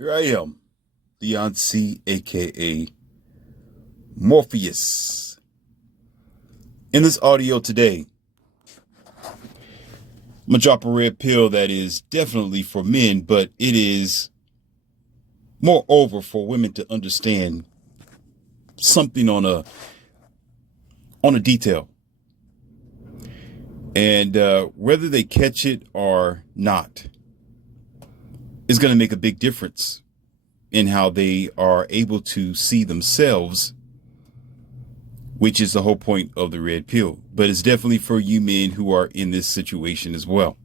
Here I am, Leon C, aka Morpheus. In this audio today, I'm gonna drop a red pill that is definitely for men, but it is moreover for women to understand something on a detail. And whether they catch it or not is going to make a big difference in how they are able to see themselves, which is the whole point of the red pill. But it's definitely for you men who are in this situation as well.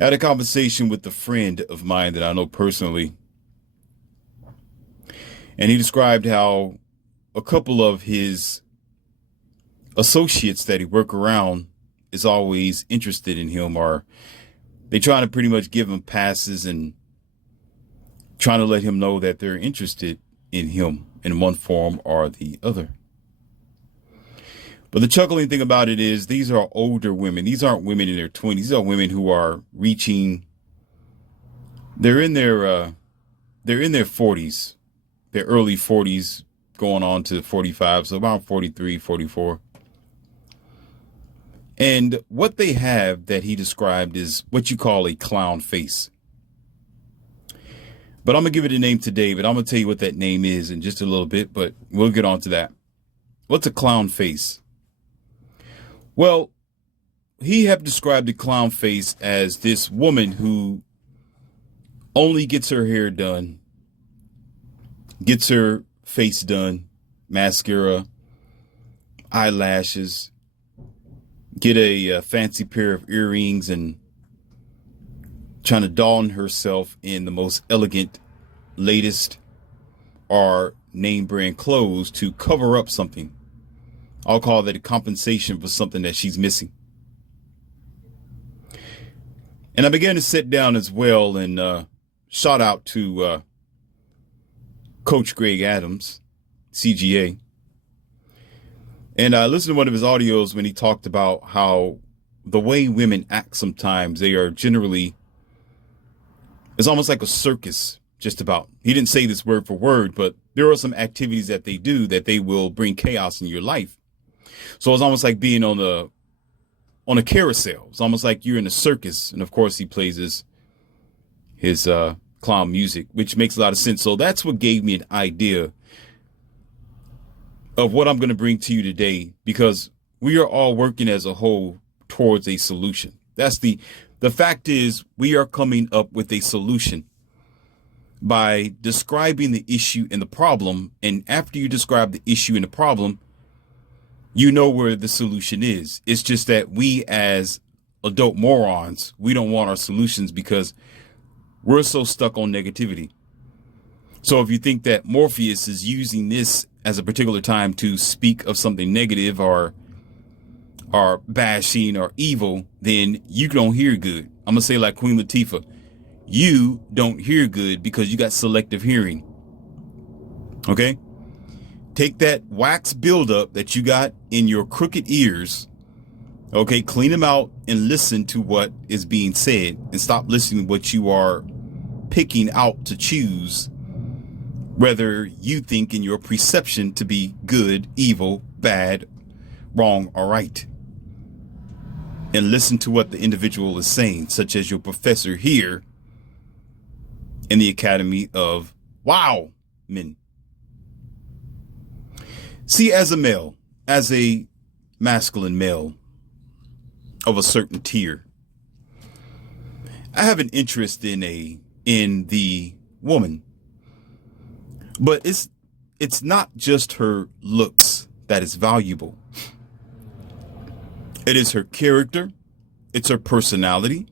I had a conversation with a friend of mine that I know personally, and he described how a couple of his associates that he work around is always interested in him, or they trying to pretty much give him passes and trying to let him know that they're interested in him in one form or the other. But the chuckling thing about it is these are older women. These aren't women in their 20s. These are women who are reaching, they're in their 40s, their early 40s going on to 45, so about 43, 44. And what they have that he described is what you call a clown face. But I'm going to give it a name today, but I'm going to tell you what that name is in just a little bit, but we'll get on to that. What's a clown face? Well, he have described the clown face as this woman who only gets her hair done, gets her face done, mascara, eyelashes, get a fancy pair of earrings, and trying to don herself in the most elegant, latest, or name brand clothes to cover up something. I'll call that a compensation for something that she's missing. And I began to sit down as well and shout out to Coach Greg Adams, CGA. And I listened to one of his audios when he talked about how the way women act sometimes, they are generally, it's almost like a circus, just about. He didn't say this word for word, but there are some activities that they do that they will bring chaos in your life. So it's almost like being on a carousel. It's almost like you're in a circus. And of course he plays his clown music, which makes a lot of sense. So that's what gave me an idea of what I'm going to bring to you today, because we are all working as a whole towards a solution. That's the fact is we are coming up with a solution by describing the issue and the problem. And after you describe the issue and the problem, you know where the solution is. It's just that we as adult morons, we don't want our solutions because we're so stuck on negativity. So if you think that Morpheus is using this as a particular time to speak of something negative or bashing or evil, then you don't hear good. I'm going to say like Queen Latifah, you don't hear good because you got selective hearing. Okay? Take that wax buildup that you got in your crooked ears, okay, clean them out and listen to what is being said and stop listening to what you are picking out to choose, whether you think in your perception to be good, evil, bad, wrong, or right. And listen to what the individual is saying, such as your professor here in the Academy of Wow Men. See, as a male, as a masculine male of a certain tier, I have an interest in the woman. But it's not just her looks that is valuable. It is her character. It's her personality.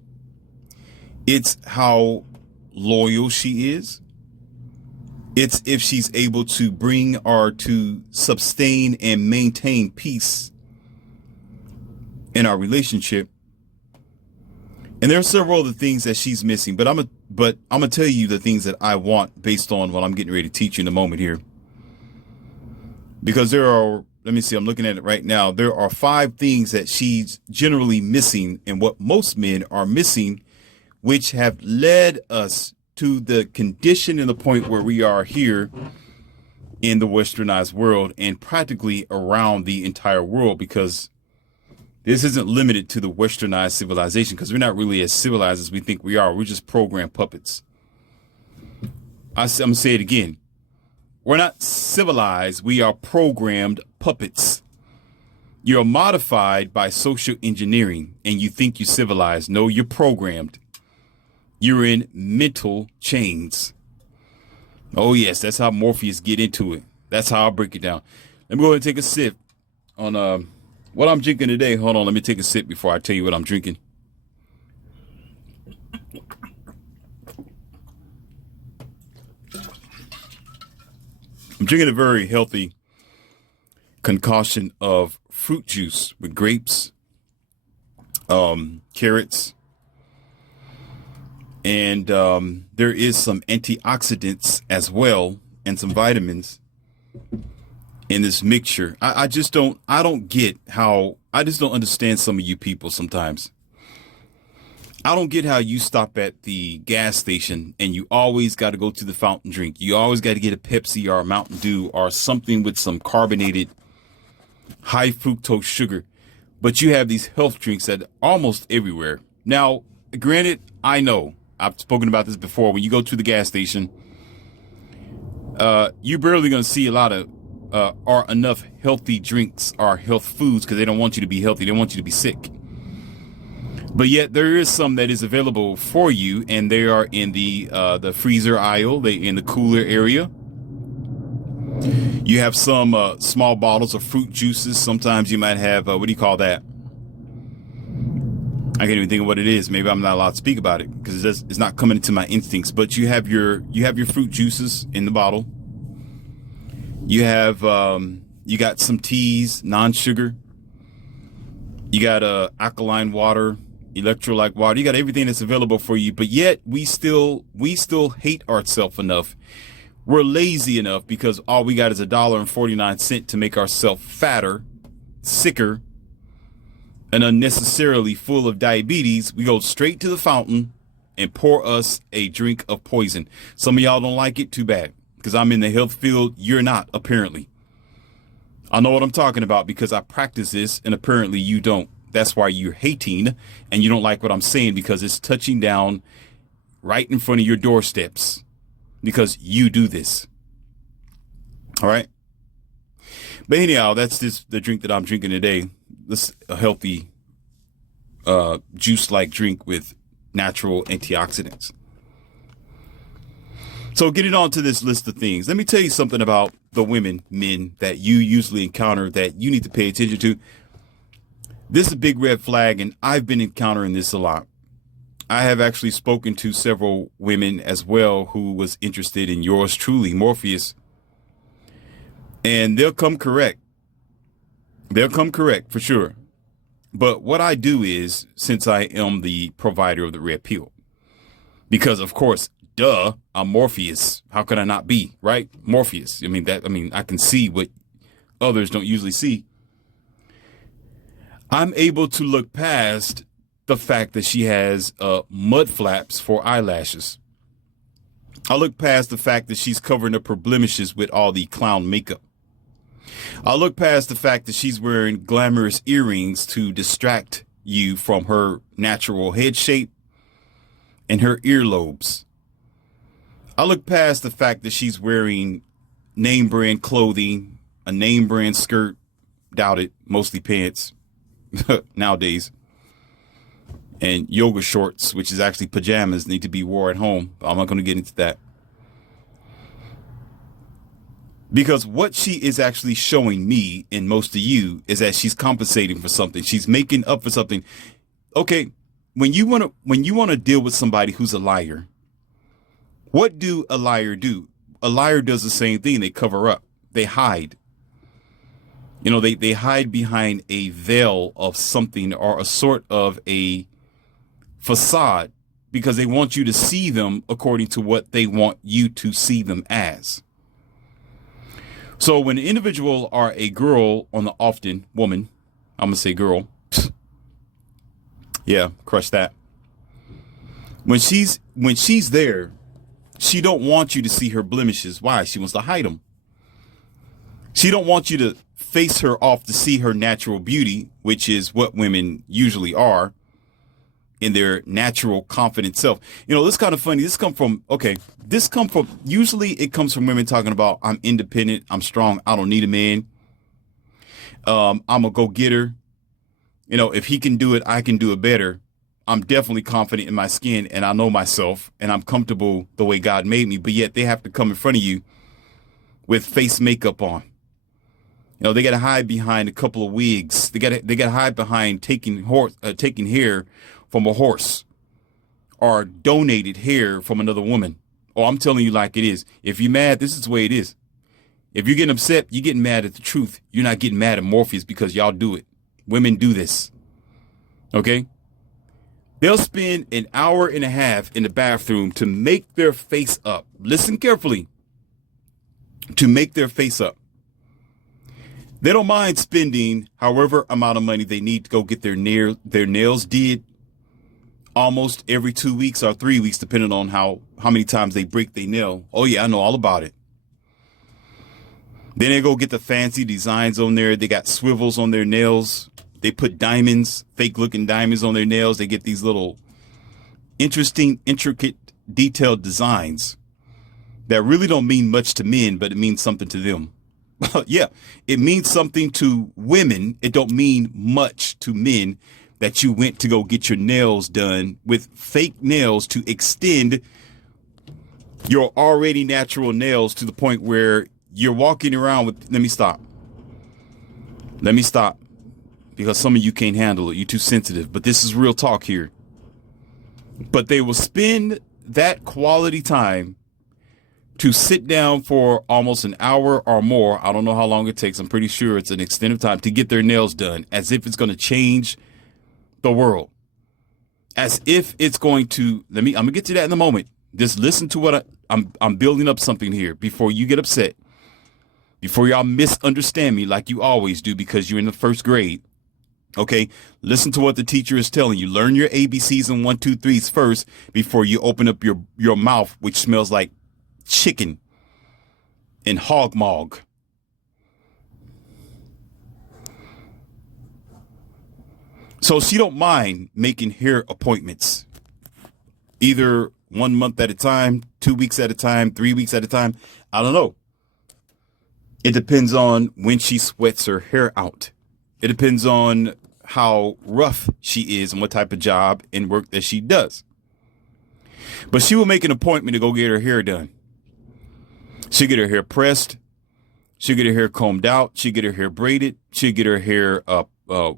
It's how loyal she is. It's if she's able to bring or to sustain and maintain peace in our relationship. And there are several other things that she's missing, but I'm gonna tell you the things that I want based on what I'm getting ready to teach you in a moment here. Because there are, let me see, I'm looking at it right now. There are 5 things that she's generally missing and what most men are missing, which have led us to the condition and the point where we are here in the westernized world and practically around the entire world, because this isn't limited to the westernized civilization, because we're not really as civilized as we think we are. We're just programmed puppets. I'm going to say it again. We're not civilized. We are programmed puppets. You're modified by social engineering and you think you're civilized. No, you're programmed. You're in mental chains. Oh, yes, that's how Morpheus get into it. That's how I'll break it down. Let me go ahead and take a sip on what I'm drinking today. Hold on, let me take a sip before I tell you what I'm drinking. I'm drinking a very healthy concoction of fruit juice with grapes, carrots, and there is some antioxidants as well and some vitamins in this mixture. I just don't understand some of you people sometimes. I don't get how you stop at the gas station and you always got to go to the fountain drink. You always got to get a Pepsi or a Mountain Dew or something with some carbonated high fructose sugar. But you have these health drinks that are almost everywhere. Now, granted, I know I've spoken about this before. When you go to the gas station, you're barely going to see a lot of or enough healthy drinks or health foods, because they don't want you to be healthy. They want you to be sick. But yet there is some that is available for you, and they are in the freezer aisle, they in the cooler area. You have some small bottles of fruit juices. Sometimes you might have what do you call that? I can't even think of what it is. Maybe I'm not allowed to speak about it because it's not coming into my instincts. But you have your fruit juices in the bottle. You have you got some teas, non-sugar. You got alkaline water, electrolyte water. You got everything that's available for you. But yet we still hate ourselves enough. We're lazy enough because all we got is $1.49 to make ourselves fatter, sicker, and unnecessarily full of diabetes. We go straight to the fountain and pour us a drink of poison. Some of y'all don't like it. Too bad, because I'm in the health field. You're not, apparently. I know what I'm talking about because I practice this, and apparently you don't. That's why you're hating and you don't like what I'm saying, because it's touching down right in front of your doorsteps because you do this. All right. But anyhow, that's just the drink that I'm drinking today. This a healthy juice-like drink with natural antioxidants. So getting on to this list of things, let me tell you something about the men that you usually encounter that you need to pay attention to. This is a big red flag, and I've been encountering this a lot. I have actually spoken to several women as well who was interested in yours truly, Morpheus, and they'll come correct. They'll come correct for sure. But what I do is, since I am the provider of the red pill, because of course, duh, I'm Morpheus. How could I not be, right? Morpheus. I can see what others don't usually see. I'm able to look past the fact that she has mud flaps for eyelashes. I look past the fact that she's covering up her blemishes with all the clown makeup. I look past the fact that she's wearing glamorous earrings to distract you from her natural head shape and her earlobes. I look past the fact that she's wearing name brand clothing, a name brand skirt, doubt it, mostly pants nowadays, and yoga shorts, which is actually pajamas, need to be worn at home. I'm not going to get into that. Because what she is actually showing me and most of you is that she's compensating for something. She's making up for something. Okay, when you want to deal with somebody who's a liar, what do a liar do? A liar does the same thing. They cover up. They hide. You know, they hide behind a veil of something or a sort of a facade because they want you to see them according to what they want you to see them as. So when an individual or a girl on the often woman, I'm going to say girl. Yeah, crush that. When she's there She don't want you to see her blemishes. Why? She wants to hide them. She don't want you to face her off to see her natural beauty, which is what women usually are in their natural confident self. You know, this kind of funny. This come from, usually it comes from women talking about, I'm independent, I'm strong, I don't need a man. I'm a go-getter. You know, if he can do it, I can do it better. I'm definitely confident in my skin and I know myself and I'm comfortable the way God made me. But yet they have to come in front of you with face makeup on. You know, they got to hide behind a couple of wigs. They got to hide behind taking hair from a horse or donated hair from another woman. Oh, I'm telling you like it is. If you're mad, this is the way it is. If you're getting upset, you're getting mad at the truth. You're not getting mad at Morpheus because y'all do it. Women do this. Okay? They'll spend an hour and a half in the bathroom to make their face up. Listen carefully. To make their face up. They don't mind spending however amount of money they need to go get their nails did almost every 2 weeks or 3 weeks, depending on how many times they break their nail. Oh, yeah, I know all about it. Then they go get the fancy designs on there. They got swivels on their nails. They put diamonds, fake looking diamonds on their nails. They get these little interesting, intricate, detailed designs that really don't mean much to men, but it means something to them. Yeah, it means something to women. It don't mean much to men that you went to go get your nails done with fake nails to extend your already natural nails to the point where you're walking around with, let me stop. Because some of you can't handle it. You're too sensitive, but this is real talk here. But they will spend that quality time to sit down for almost an hour or more. I don't know how long it takes. I'm pretty sure it's an extended time to get their nails done as if it's going to change the world. As if it's going to, I'm going to get to that in a moment. Just listen to what I'm building up something here before you get upset. Before y'all misunderstand me like you always do because you're in the first grade. Okay, listen to what the teacher is telling you. Learn your ABCs and 1, 2, 3s first before you open up your mouth, which smells like chicken and hog mog. So she don't mind making hair appointments, either 1 month at a time, 2 weeks at a time, 3 weeks at a time. I don't know. It depends on when she sweats her hair out. It depends on how rough she is and what type of job and work that she does. But she will make an appointment to go get her hair done. She'll get her hair pressed. She'll get her hair combed out. She'll get her hair braided. She'll get her hair, what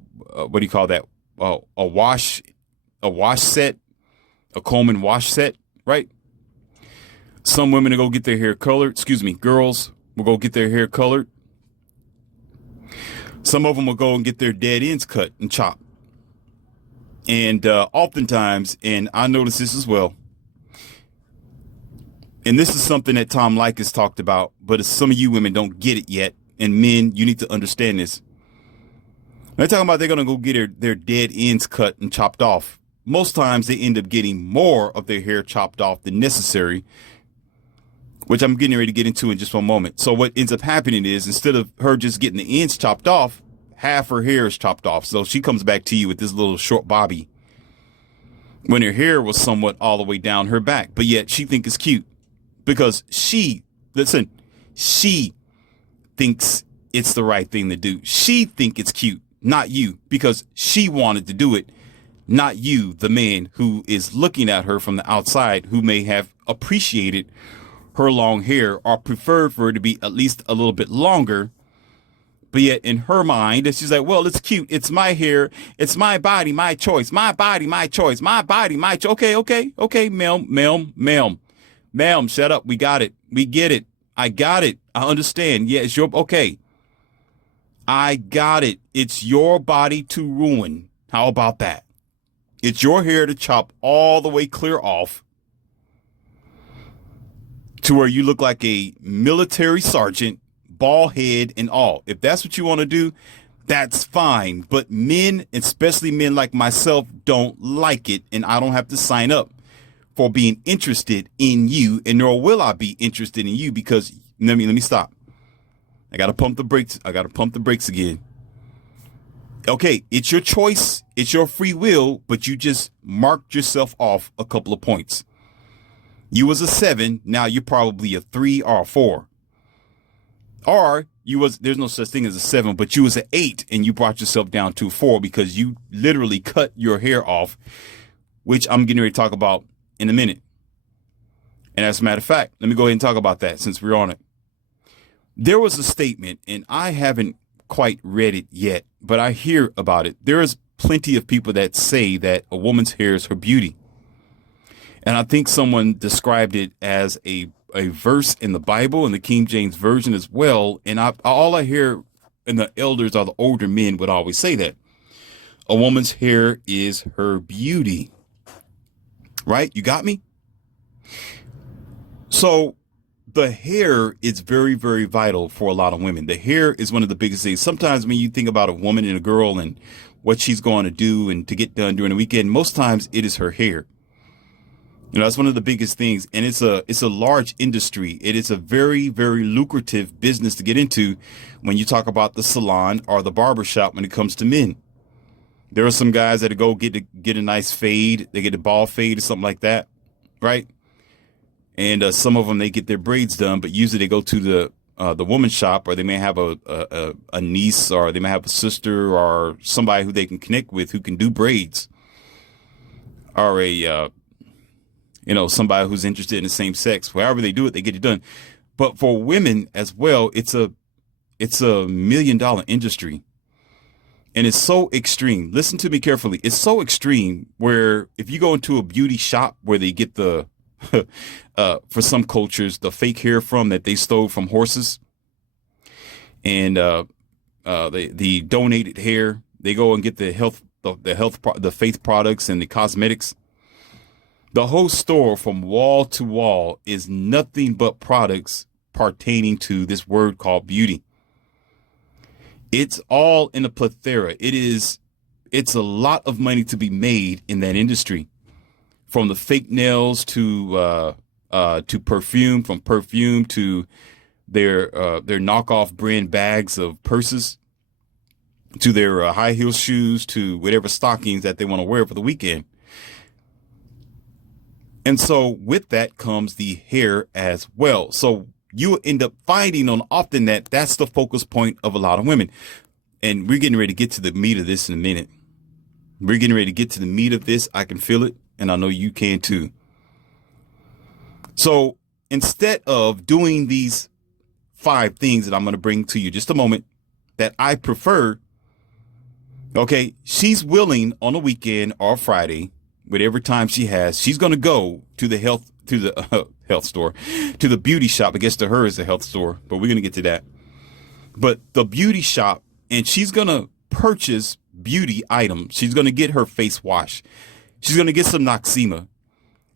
do you call that? A wash set, a comb and wash set, right? Some women will go get their hair colored. Girls will go get their hair colored. Some of them will go and get their dead ends cut and chopped. And oftentimes, and I notice this as well, and this is something that Tom Leykis talked about, but some of you women don't get it yet. And men, you need to understand this. They're talking about they're going to go get their dead ends cut and chopped off. Most times they end up getting more of their hair chopped off than necessary, which I'm getting ready to get into in just one moment. So what ends up happening is instead of her just getting the ends chopped off, half her hair is chopped off. So she comes back to you with this little short bobby when her hair was somewhat all the way down her back. But yet she thinks it's cute because she thinks it's the right thing to do. She think it's cute, not you, because she wanted to do it, not you, the man who is looking at her from the outside, who may have appreciated her long hair or preferred for her to be at least a little bit longer. But yet in her mind, she's like, well, it's cute. It's my hair. It's my body, my choice. My body, my choice. My body, my choice. Okay. Ma'am, shut up. We got it. We get it. I got it. I understand. Yeah, it's your, okay. I got it. It's your body to ruin. How about that? It's your hair to chop all the way clear off to where you look like a military sergeant, bald head and all. If that's what you want to do, that's fine. But men, especially men like myself, don't like it. And I don't have to sign up for being interested in you, and nor will I be interested in you because let me stop. I got to pump the brakes. I got to pump the brakes again. Okay, it's your choice. It's your free will, but you just marked yourself off a couple of points. You was a 7. Now you're probably a 3 or a 4. Or there's no such thing as a 7, but you was an 8 and you brought yourself down to 4 because you literally cut your hair off, which I'm getting ready to talk about in a minute. And as a matter of fact, let me go ahead and talk about that since we're on it. There was a statement, and I haven't quite read it yet, but I hear about it. There is plenty of people that say that a woman's hair is her beauty. And I think someone described it as a verse in the Bible, in the King James Version as well. And all I hear in the elders or the older men would always say that a woman's hair is her beauty. Right? You got me? So the hair is very, very vital for a lot of women. The hair is one of the biggest things. Sometimes when you think about a woman and a girl and what she's going to do and to get done during the weekend, most times it is her hair. You know, that's one of the biggest things. And it's a large industry. It is a very, very lucrative business to get into when you talk about the salon or the barber shop when it comes to men. There are some guys that go get a nice fade. They get a ball fade or something like that. Right. And some of them, they get their braids done, but usually they go to the woman's shop, or they may have a niece, or they may have a sister or somebody who they can connect with who can do braids, or somebody who's interested in the same sex. However they do it, they get it done. But for women as well, it's a $1 million industry. And it's so extreme. Listen to me carefully. It's so extreme where if you go into a beauty shop where they get the for some cultures, the fake hair from that they stole from horses, and the donated hair, they go and get the faith products and the cosmetics. The whole store from wall to wall is nothing but products pertaining to this word called beauty. It's all in a plethora. It's a lot of money to be made in that industry. From the fake nails to perfume, from perfume to their knockoff brand bags of purses, to their high heel shoes, to whatever stockings that they want to wear for the weekend. And so with that comes the hair as well. So you end up finding on often that's the focus point of a lot of women. And we're getting ready to get to the meat of this in a minute. We're getting ready to get to the meat of this. I can feel it. And I know you can too. So instead of doing these 5 things that I'm going to bring to you just a moment that I prefer, okay, she's willing on a weekend or Friday, whatever time she has, she's going to go to the health store, to the beauty shop. I guess to her is a health store, but we're going to get to that. But the beauty shop, and she's going to purchase beauty items. She's going to get her face wash. She's going to get some Noxzema.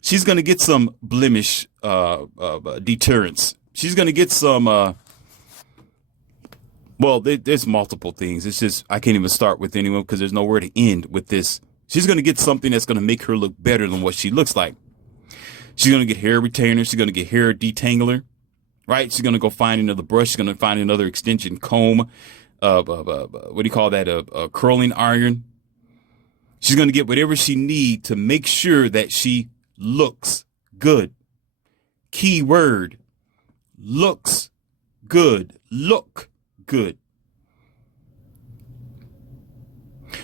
She's going to get some blemish deterrents. She's going to get some, there's multiple things. It's just, I can't even start with anyone because there's nowhere to end with this. She's going to get something that's going to make her look better than what she looks like. She's going to get hair retainer. She's going to get hair detangler, right? She's going to go find another brush. She's going to find another extension comb. What do you call that? A curling iron. She's going to get whatever she needs to make sure that she looks good. Key word, looks good. Look good.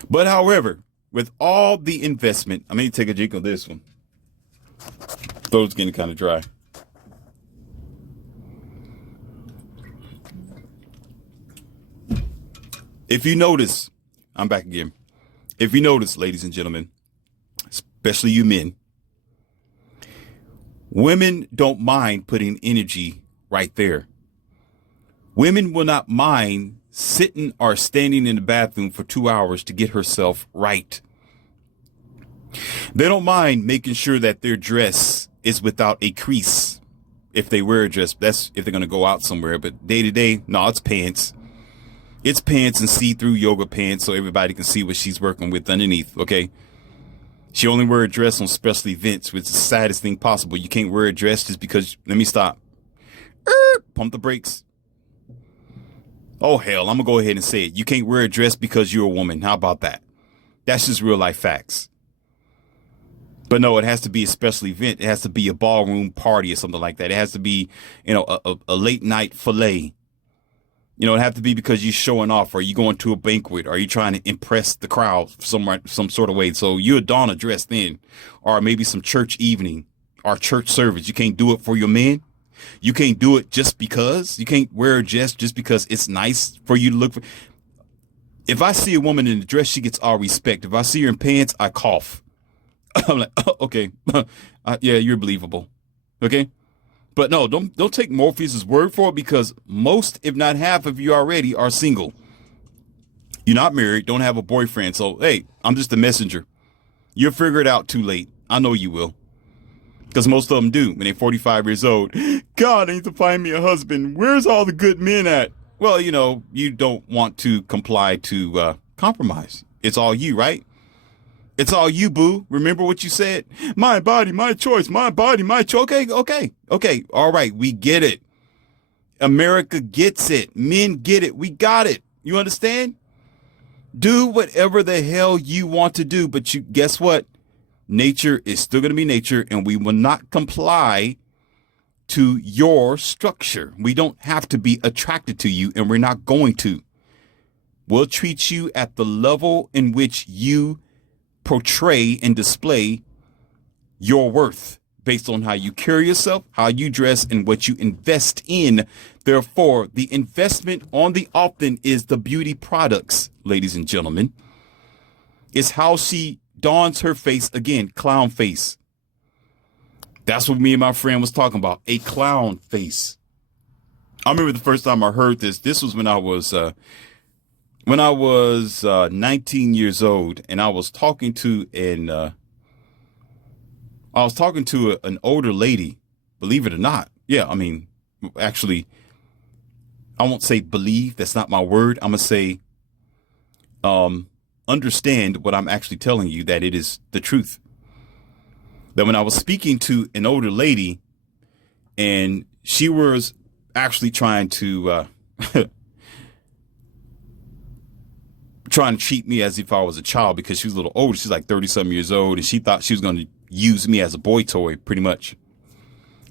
But however, with all the investment, I'm going to take a drink of this one. Throat's getting kind of dry. If you notice, I'm back again. If you notice, ladies and gentlemen, especially you men, women don't mind putting energy right there. Women will not mind sitting or standing in the bathroom for 2 hours to get herself right. They don't mind making sure that their dress is without a crease. If they wear a dress, that's if they're going to go out somewhere. But day to day, no, it's pants. It's pants and see-through yoga pants so everybody can see what she's working with underneath, okay? She only wear a dress on special events, which is the saddest thing possible. You can't wear a dress just because, let me stop. Pump the brakes. Oh, hell, I'm going to go ahead and say it. You can't wear a dress because you're a woman. How about that? That's just real life facts. But no, it has to be a special event. It has to be a ballroom party or something like that. It has to be, a late night fillet. It have to be because you're showing off, or you going to a banquet, or you trying to impress the crowd some sort of way. So you don a dress then, or maybe some church evening or church service. You can't do it for your men. You can't do it just because. You can't wear a dress just because it's nice for you to look for. If I see a woman in a dress, she gets all respect. If I see her in pants, I cough. I'm like, oh, okay, yeah, you're believable, okay. But no, don't take Morpheus's word for it, because most, if not half of you already are single. You're not married, don't have a boyfriend. So, hey, I'm just a messenger. You'll figure it out too late. I know you will. Because most of them do when they're 45 years old. God, I need to find me a husband. Where's all the good men at? Well, you don't want to comply to compromise. It's all you, right? It's all you, boo. Remember what you said? My body, my choice. My body, my choice. Okay. All right. We get it. America gets it. Men get it. We got it. You understand? Do whatever the hell you want to do. But guess what? Nature is still going to be nature, and we will not comply to your structure. We don't have to be attracted to you, and we're not going to. We'll treat you at the level in which you portray and display your worth based on how you carry yourself, how you dress, and what you invest in. Therefore, the investment on the often is the beauty products, ladies and gentlemen. It's how she dons her face, again, clown face. That's what me and my friend was talking about, a clown face. I remember the first time I heard this. This was when I was 19 years old, and I was talking to an older lady, believe it or not. Yeah, I mean, actually, I won't say believe. That's not my word. I'm going to say understand what I'm actually telling you, that it is the truth. That when I was speaking to an older lady, and she was actually trying to treat me as if I was a child, because she was a little older. She's like 30-something years old, and she thought she was going to use me as a boy toy, pretty much.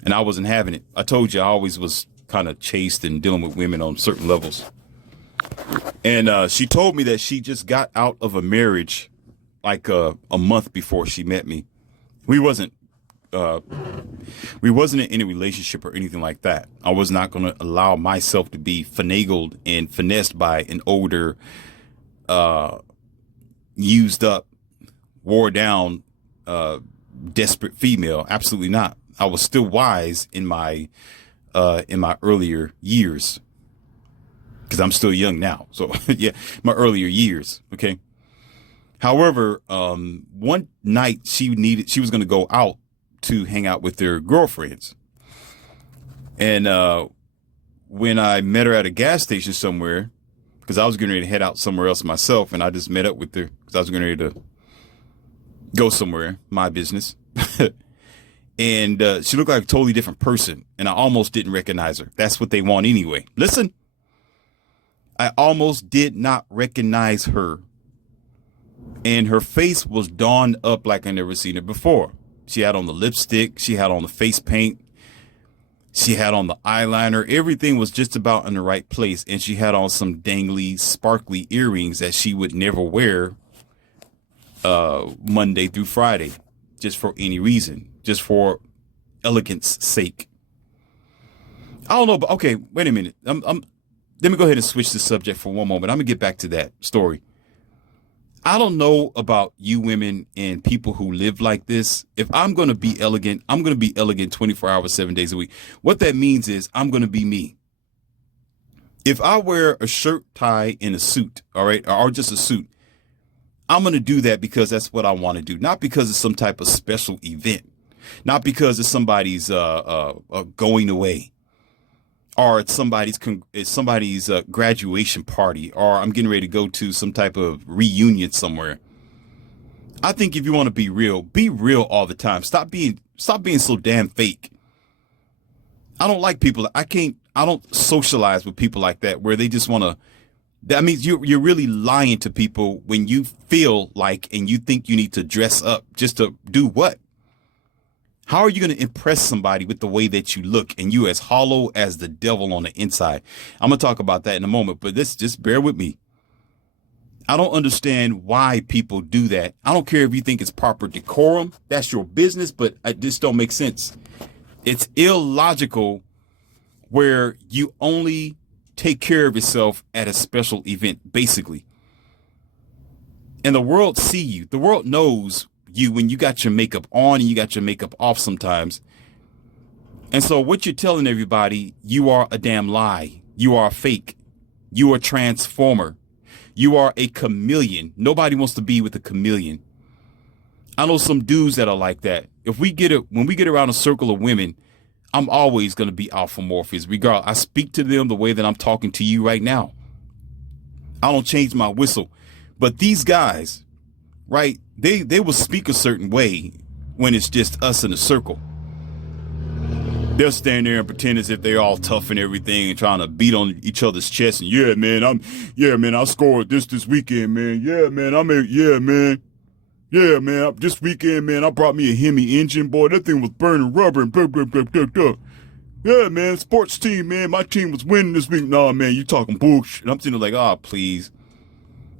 And I wasn't having it. I told you I always was kind of chaste and dealing with women on certain levels. And she told me that she just got out of a marriage like a month before she met me. We wasn't in any relationship or anything like that. I was not going to allow myself to be finagled and finessed by an older, used up, wore down, desperate female. Absolutely not. I was still wise in my earlier years, because I'm still young now. So yeah, my earlier years. Okay. However, one night she was going to go out to hang out with their girlfriends. And when I met her at a gas station somewhere, because I was getting ready to head out somewhere else myself, and I just met up with her because I was getting ready to go somewhere, my business. And she looked like a totally different person, and I almost didn't recognize her. That's what they want anyway. Listen, I almost did not recognize her. And her face was donned up like I never seen her before. She had on the lipstick. She had on the face paint. She had on the eyeliner. Everything was just about in the right place. And she had on some dangly, sparkly earrings that she would never wear Monday through Friday, just for any reason, just for elegance sake. I don't know, but okay, wait a minute. Let me go ahead and switch the subject for one moment. I'm gonna get back to that story. I don't know about you women and people who live like this. If I'm going to be elegant, I'm going to be elegant 24 hours, 7 days a week. What that means is I'm going to be me. If I wear a shirt, tie, and a suit, all right, or just a suit, I'm going to do that because that's what I want to do. Not because it's some type of special event. Not because it's somebody's going away. Or it's somebody's graduation party, or I'm getting ready to go to some type of reunion somewhere. I think if you want to be real all the time. Stop being so damn fake. I don't like people. I don't socialize with people like that where they just want to. That means you're really lying to people when you feel like and you think you need to dress up just to do what? How are you going to impress somebody with the way that you look and you as hollow as the devil on the inside? I'm going to talk about that in a moment, but just bear with me. I don't understand why people do that. I don't care if you think it's proper decorum. That's your business, but it just don't make sense. It's illogical where you only take care of yourself at a special event, basically. And the world see you. The world knows you when you got your makeup on and you got your makeup off sometimes. And so what you're telling everybody, you are a damn lie. You are a fake. You are a transformer. You are a chameleon. Nobody wants to be with a chameleon. I know some dudes that are like that. When we get around a circle of women, I'm always going to be alpha Morpheus. Regardless, I speak to them the way that I'm talking to you right now. I don't change my whistle. But these guys, right, they will speak a certain way when it's just us in a circle. They'll stand there and pretend as if they're all tough and everything and trying to beat on each other's chest. And yeah, man, I scored this weekend, man. Yeah, man, this weekend, man, I brought me a Hemi engine, boy. That thing was burning rubber and blah, blah, blah, blah, blah. Yeah, man, sports team, man. My team was winning this week. Nah, man, you talking bullshit. And I'm sitting there like, oh, please.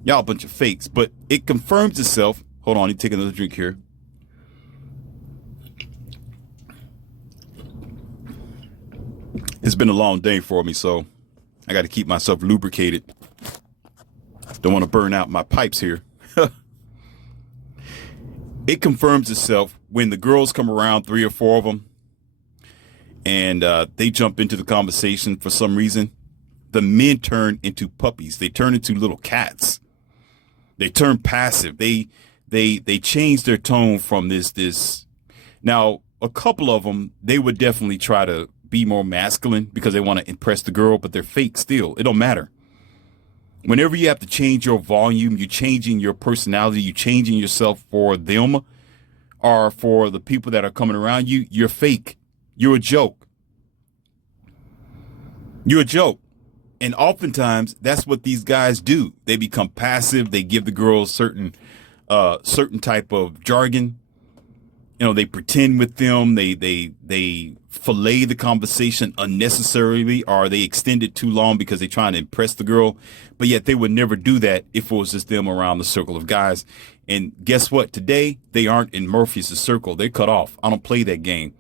Y'all a bunch of fakes. But it confirms itself. Hold on, I need to take another drink here. It's been a long day for me, so I got to keep myself lubricated. Don't want to burn out my pipes here. It confirms itself when the girls come around, 3 or 4 of them, and they jump into the conversation for some reason. The men turn into puppies. They turn into little cats. They turn passive. They change their tone from this. Now, a couple of them, they would definitely try to be more masculine because they want to impress the girl, but they're fake still. It don't matter. Whenever you have to change your volume, you're changing your personality, you're changing yourself for them or for the people that are coming around you, you're fake. You're a joke. You're a joke. And oftentimes that's what these guys do. They become passive. They give the girls certain type of jargon. You know, they pretend with them. They fillet the conversation unnecessarily, or they extend it too long because they're trying to impress the girl. But yet they would never do that if it was just them around the circle of guys. And guess what? Today, they aren't in Morpheus' circle. They're cut off. I don't play that game.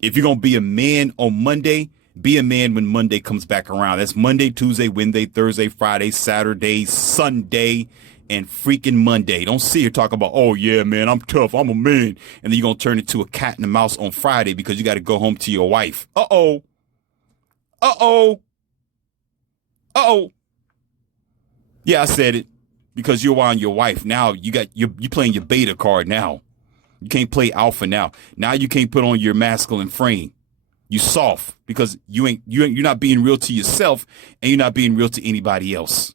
If you're going to be a man on Monday, be a man when Monday comes back around. That's Monday, Tuesday, Wednesday, Thursday, Friday, Saturday, Sunday, and freaking Monday. Don't sit here talking about, oh, yeah, man, I'm tough. I'm a man. And then you're going to turn into a cat and a mouse on Friday because you got to go home to your wife. Uh-oh. Yeah, I said it because you're on your wife. Now you're playing your beta card now. You can't play alpha now. Now you can't put on your masculine frame. You soft because you're not being real to yourself and you're not being real to anybody else.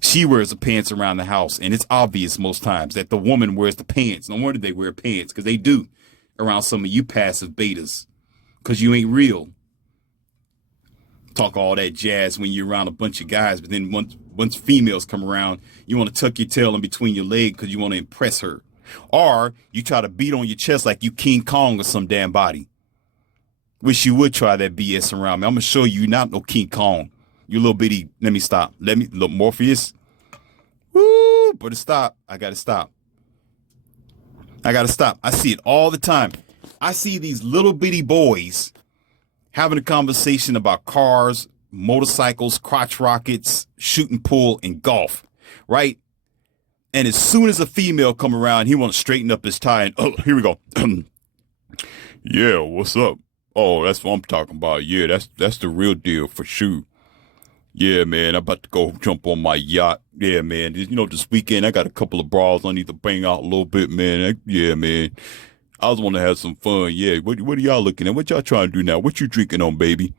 She wears the pants around the house, and it's obvious most times that the woman wears the pants. No wonder they wear pants, because they do around some of you passive betas, because you ain't real. Talk all that jazz when you're around a bunch of guys, but then once females come around, you want to tuck your tail in between your legs because you want to impress her. Or you try to beat on your chest like you King Kong or some damn body. Wish you would try that BS around me. I'm going to show you you're not no King Kong. You little bitty, look, Morpheus. Woo, but stop. I got to stop. I see it all the time. I see these little bitty boys having a conversation about cars, motorcycles, crotch rockets, shooting pool, and golf, right? And as soon as a female come around, he want to straighten up his tie and, oh, here we go. Yeah, what's up? Oh, that's what I'm talking about. Yeah, that's the real deal for sure. Yeah, man, I'm about to go jump on my yacht. Yeah, man, this weekend I got a couple of bras I need to bang out a little bit, man. Yeah, man, I just want to have some fun. Yeah, what are y'all looking at? What y'all trying to do now? What you drinking on, baby?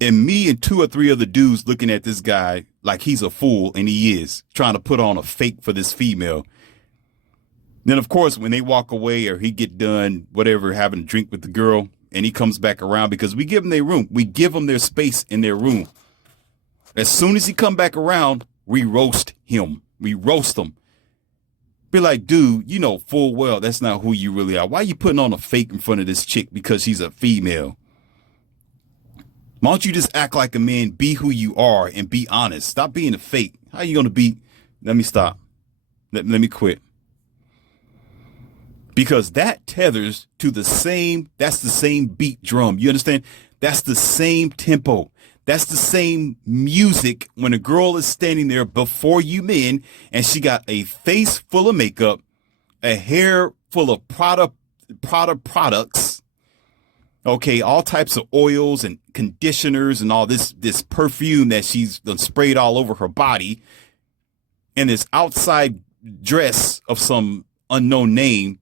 And me and 2 or 3 other dudes looking at this guy like he's a fool, and he is trying to put on a fake for this female. Then, of course, when they walk away or he get done, whatever, having a drink with the girl, and he comes back around, because we give them their room. We give them their space in their room. As soon as he come back around, we roast him. We roast him. Be like, dude, you know full well that's not who you really are. Why are you putting on a fake in front of this chick because she's a female? Why don't you just act like a man, be who you are, and be honest? Stop being a fake. How are you going to be? Let me stop. Let me quit. Because that tethers to that's the same beat drum. You understand? That's the same tempo. That's the same music when a girl is standing there before you men and she got a face full of makeup, a hair full of Prada products, okay, all types of oils and conditioners and all this perfume that she's done sprayed all over her body, and this outside dress of some unknown name.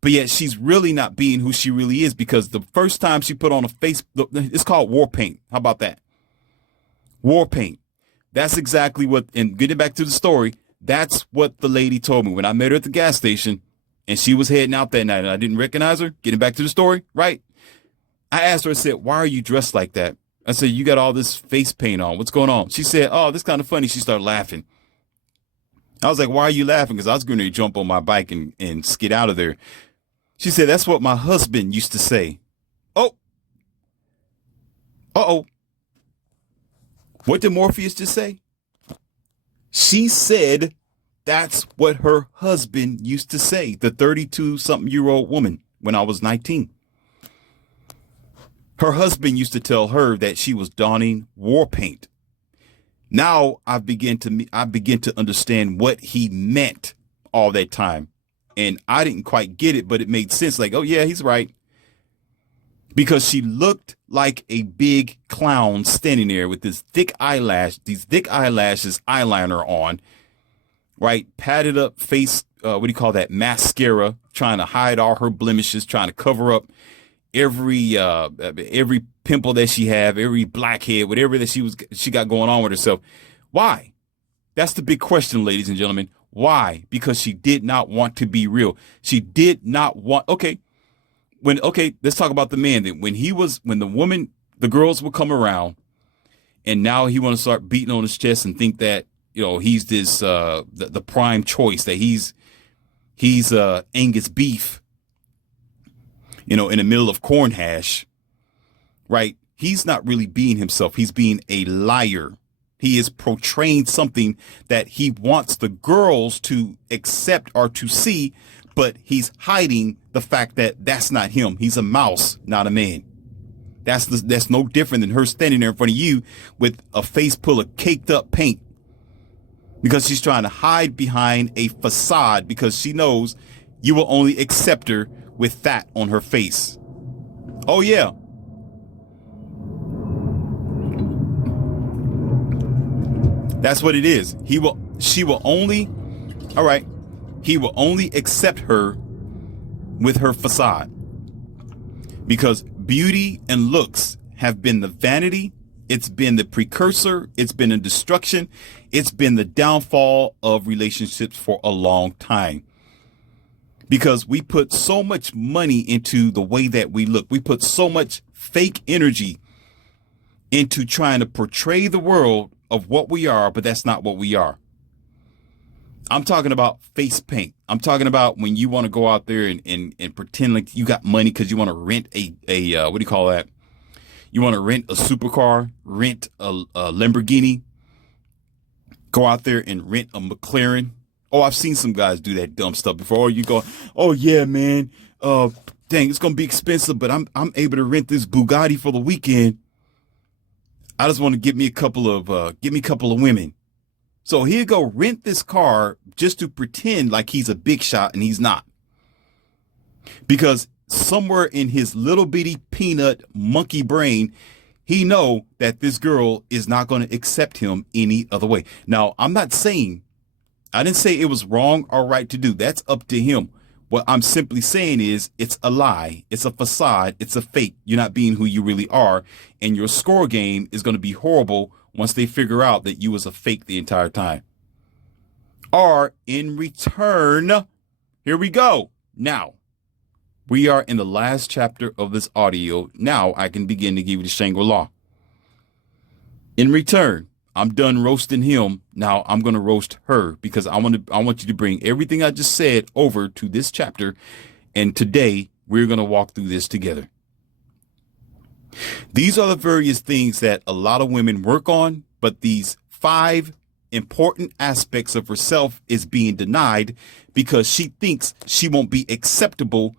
But yet she's really not being who she really is, because the first time she put on a face, it's called war paint. How about that? War paint. That's exactly what, and getting back to the story, that's what the lady told me when I met her at the gas station and she was heading out that night and I didn't recognize her. Getting back to the story, right? I asked her, I said, why are you dressed like that? I said, you got all this face paint on. What's going on? She said, oh, this kind of funny. She started laughing. I was like, why are you laughing? Because I was going to jump on my bike and skid out of there. She said, that's what my husband used to say. Oh. Uh-oh. What did Morpheus just say? She said that's what her husband used to say, the 32-something-year-old woman, when I was 19. Her husband used to tell her that she was donning war paint. Now I begin to understand what he meant all that time. And I didn't quite get it, but it made sense. Like, oh, yeah, he's right. Because she looked like a big clown standing there with these thick eyelashes, eyeliner on, right? Padded up face, what do you call that? Mascara, trying to hide all her blemishes, trying to cover up every pimple that she have, every blackhead, whatever that she got going on with herself. Why? That's the big question, ladies and gentlemen. Why? Because she did not want to be real. She did not want, let's talk about the man then. When the girls would come around and now he want to start beating on his chest and think that, you know, he's this, the prime choice, that he's Angus beef, you know, in the middle of corn hash, right? He's not really being himself. He's being a liar. He is portraying something that he wants the girls to accept or to see, but he's hiding the fact that that's not him. He's a mouse, not a man. That's no different than her standing there in front of you with a face full of caked up paint, because she's trying to hide behind a facade, because she knows you will only accept her with that on her face. Oh, yeah. That's what it is. He will only accept her with her facade, because beauty and looks have been the vanity. It's been the precursor. It's been a destruction. It's been the downfall of relationships for a long time, because we put so much money into the way that we look. We put so much fake energy into trying to portray the world of what we are, but that's not what we are. I'm talking about face paint. I'm talking about when you want to go out there and pretend like you got money because you want to rent a what do you call that? You want to rent a supercar, rent a Lamborghini, go out there and rent a McLaren. Oh, I've seen some guys do that dumb stuff before. Or you go, oh yeah, man, dang, it's gonna be expensive, but I'm able to rent this Bugatti for the weekend. I just want to give me a couple of women. So he'll go rent this car just to pretend like he's a big shot, and he's not. Because somewhere in his little bitty peanut monkey brain, he know that this girl is not going to accept him any other way. Now, I didn't say it was wrong or right to do. That's up to him. What I'm simply saying is it's a lie. It's a facade. It's a fake. You're not being who you really are. And your score game is going to be horrible once they figure out that you was a fake the entire time. Or in return, here we go. Now, we are in the last chapter of this audio. Now I can begin to give you the Shangri-La. In return, I'm done roasting him. Now I'm going to roast her because I want you to bring everything I just said over to this chapter. And today we're going to walk through this together. These are the various things that a lot of women work on, but these 5 important aspects of herself is being denied because she thinks she won't be acceptable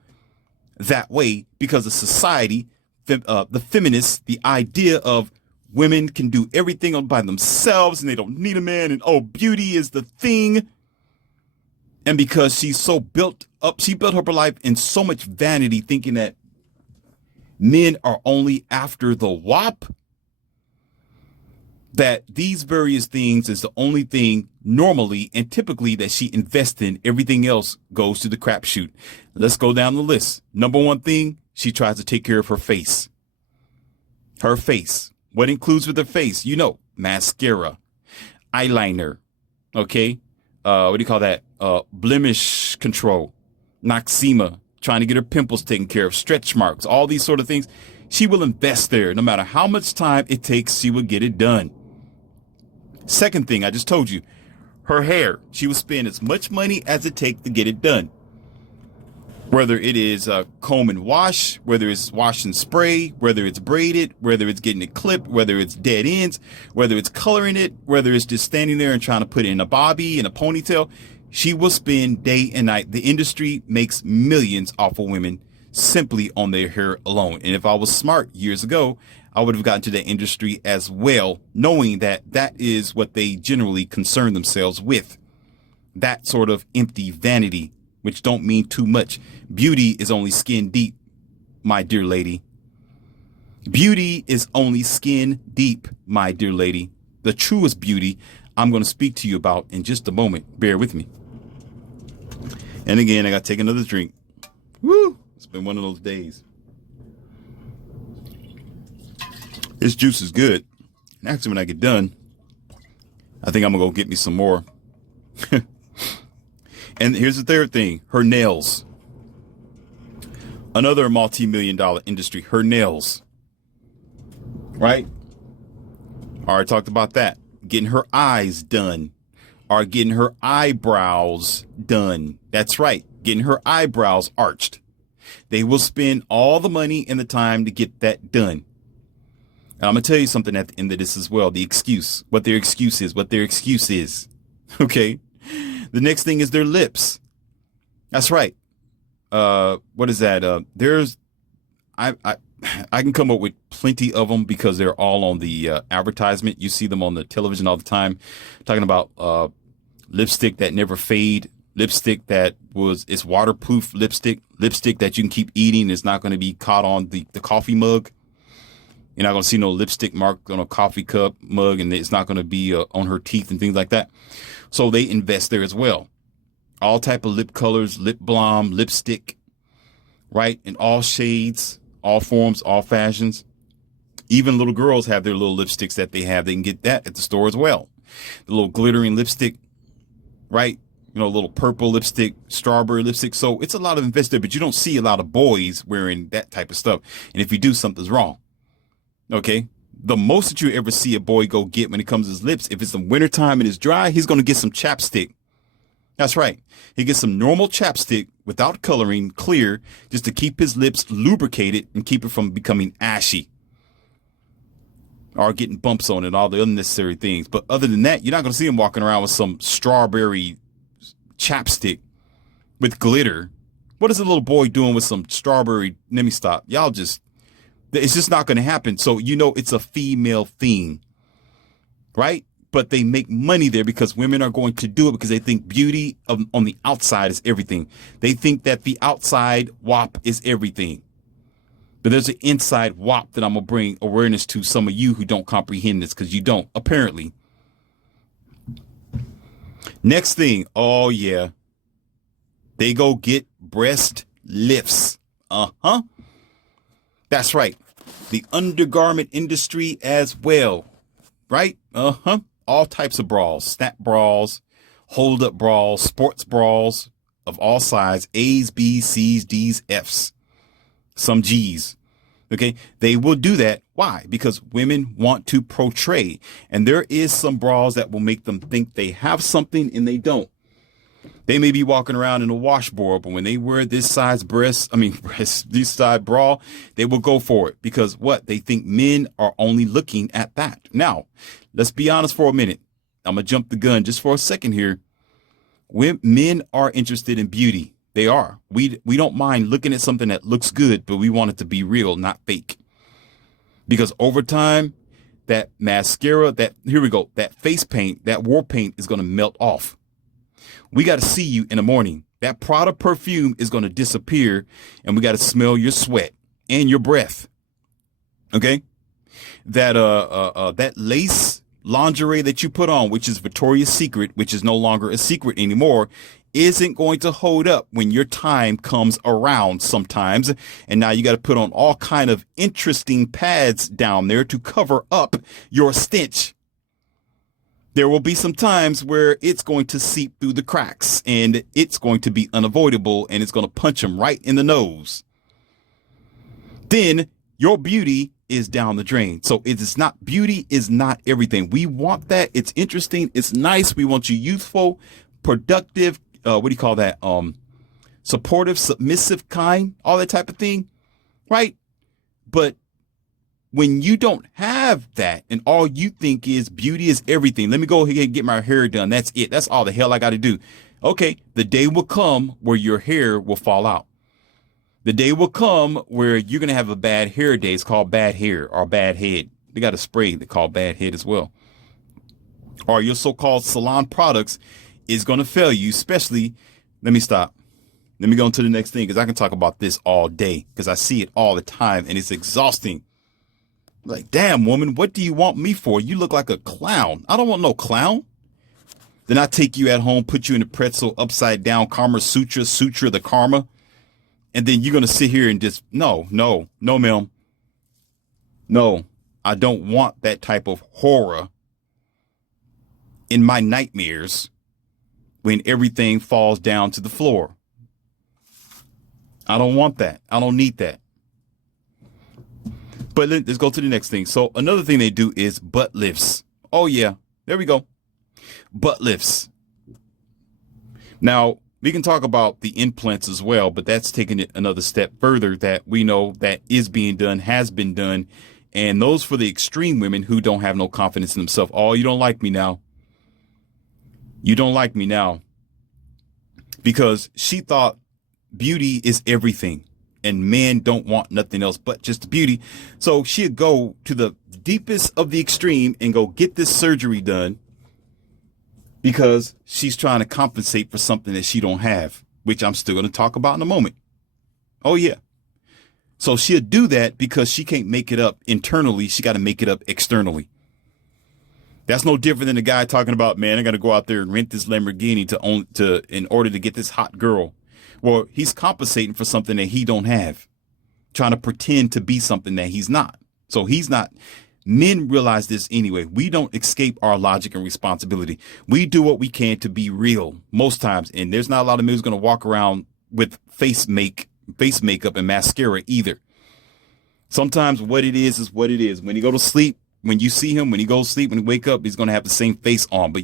that way because of society, the feminists, the idea of women can do everything all by themselves and they don't need a man, and oh, beauty is the thing. And because she's so built up, she built up her life in so much vanity, thinking that men are only after the WAP, that these various things is the only thing normally and typically that she invests in. Everything else goes to the crapshoot. Let's go down the list. Number 1 thing, she tries to take care of her face. Her face. What includes with her face? You know, mascara, eyeliner, okay? What do you call that? Blemish control, Noxema, trying to get her pimples taken care of, stretch marks, all these sort of things. She will invest there. No matter how much time it takes, she will get it done. Second thing, I just told you, her hair. She will spend as much money as it takes to get it done. Whether it is comb and wash, whether it's wash and spray, whether it's braided, whether it's getting it clipped, whether it's dead ends, whether it's coloring it, whether it's just standing there and trying to put it in a bobby and a ponytail, she will spend day and night. The industry makes millions off of women simply on their hair alone. And if I was smart years ago, I would have gotten to that industry as well, knowing that that is what they generally concern themselves with. That sort of empty vanity, which don't mean too much. Beauty is only skin deep, my dear lady. Beauty is only skin deep, my dear lady. The truest beauty I'm going to speak to you about in just a moment. Bear with me. And again, I got to take another drink. Woo! It's been one of those days. This juice is good. And actually, when I get done, I think I'm going to go get me some more. And here's the third thing. Her nails. Another multi-million-dollar industry. Her nails. Right? Already talked about that. Getting her eyes done. Or getting her eyebrows done. That's right. Getting her eyebrows arched. They will spend all the money and the time to get that done. And I'm going to tell you something at the end of this as well. The excuse. What their excuse is. What their excuse is. Okay? The next thing is their lips. That's right. What is that? I can come up with plenty of them because they're all on the advertisement. You see them on the television all the time, talking about lipstick that never fade, lipstick that is waterproof lipstick that you can keep eating. It's not going to be caught on the coffee mug. You're not going to see no lipstick mark on a coffee cup mug, and it's not going to be on her teeth and things like that. So they invest there as well. All type of lip colors, lip balm, lipstick, right? In all shades, all forms, all fashions. Even little girls have their little lipsticks that they have. They can get that at the store as well. The little glittering lipstick, right? You know, little purple lipstick, strawberry lipstick. So it's a lot of invest there, but you don't see a lot of boys wearing that type of stuff. And if you do, something's wrong. Okay? The most that you ever see a boy go get when it comes to his lips, if it's the wintertime and it's dry, he's going to get some chapstick. That's right. He gets some normal chapstick without coloring, clear, just to keep his lips lubricated and keep it from becoming ashy or getting bumps on it, all the unnecessary things. But other than that, you're not going to see him walking around with some strawberry chapstick with glitter. What is a little boy doing with some strawberry? Let me stop. It's just not going to happen. So, you know, it's a female thing, right? But they make money there because women are going to do it because they think beauty on the outside is everything. They think that the outside WAP is everything. But there's an inside WAP that I'm going to bring awareness to some of you who don't comprehend this because you don't, apparently. Next thing. Oh, yeah. They go get breast lifts. Uh-huh. That's right. The undergarment industry as well, right? All types of bras, snap bras, hold up bras, sports bras of all sizes, A's, B's, C's, D's, F's, some G's. Okay. They will do that. Why? Because women want to portray, and there is some bras that will make them think they have something and they don't. They may be walking around in a washboard, but when they wear this size this size bra, they will go for it because what? They think men are only looking at that. Now, let's be honest for a minute. I'm going to jump the gun just for a second here. Men are interested in beauty. They are. We don't mind looking at something that looks good, but we want it to be real, not fake. Because over time, that mascara, that face paint, that war paint is going to melt off. We got to see you in the morning. That Prada perfume is going to disappear, and we got to smell your sweat and your breath. Okay? That lace lingerie that you put on, which is Victoria's Secret, which is no longer a secret anymore, isn't going to hold up when your time comes around sometimes. And now you got to put on all kind of interesting pads down there to cover up your stench. There will be some times where it's going to seep through the cracks and it's going to be unavoidable and it's going to punch them right in the nose. Then your beauty is down the drain. So beauty is not everything. We want that. It's interesting. It's nice. We want you youthful, productive. Supportive, submissive, kind, all that type of thing. Right. But when you don't have that and all you think is beauty is everything, let me go ahead and get my hair done. That's it. That's all the hell I got to do. Okay. The day will come where your hair will fall out. The day will come where you're going to have a bad hair day. It's called bad hair or bad head. They got a spray they call bad head as well. Or your so-called salon products is going to fail you, especially. Let me stop. Let me go on to the next thing because I can talk about this all day because I see it all the time and it's exhausting. Like, damn, woman, what do you want me for? You look like a clown. I don't want no clown. Then I take you at home, put you in a pretzel upside down, Karma Sutra the karma. And then you're going to sit here and just, no, ma'am. No, I don't want that type of horror in my nightmares when everything falls down to the floor. I don't want that. I don't need that. But let's go to the next thing. So another thing they do is butt lifts. Oh, yeah. There we go. Butt lifts. Now, we can talk about the implants as well, but that's taking it another step further that we know that is being done, has been done. And those for the extreme women who don't have no confidence in themselves. Oh, you don't like me now. You don't like me now. Because she thought beauty is everything. And men don't want nothing else but just beauty. So she'd go to the deepest of the extreme and go get this surgery done because she's trying to compensate for something that she don't have, which I'm still going to talk about in a moment. Oh, yeah. So she'll do that because she can't make it up internally. She got to make it up externally. That's no different than the guy talking about, man, I got to go out there and rent this Lamborghini in order to get this hot girl. Well, he's compensating for something that he don't have, trying to pretend to be something that he's not. So he's not. Men realize this anyway. We don't escape our logic and responsibility. We do what we can to be real most times. And there's not a lot of men who's going to walk around with face makeup and mascara either. Sometimes what it is what it is. When you go to sleep, when you see him, when he goes to sleep, when he wake up, he's going to have the same face on. But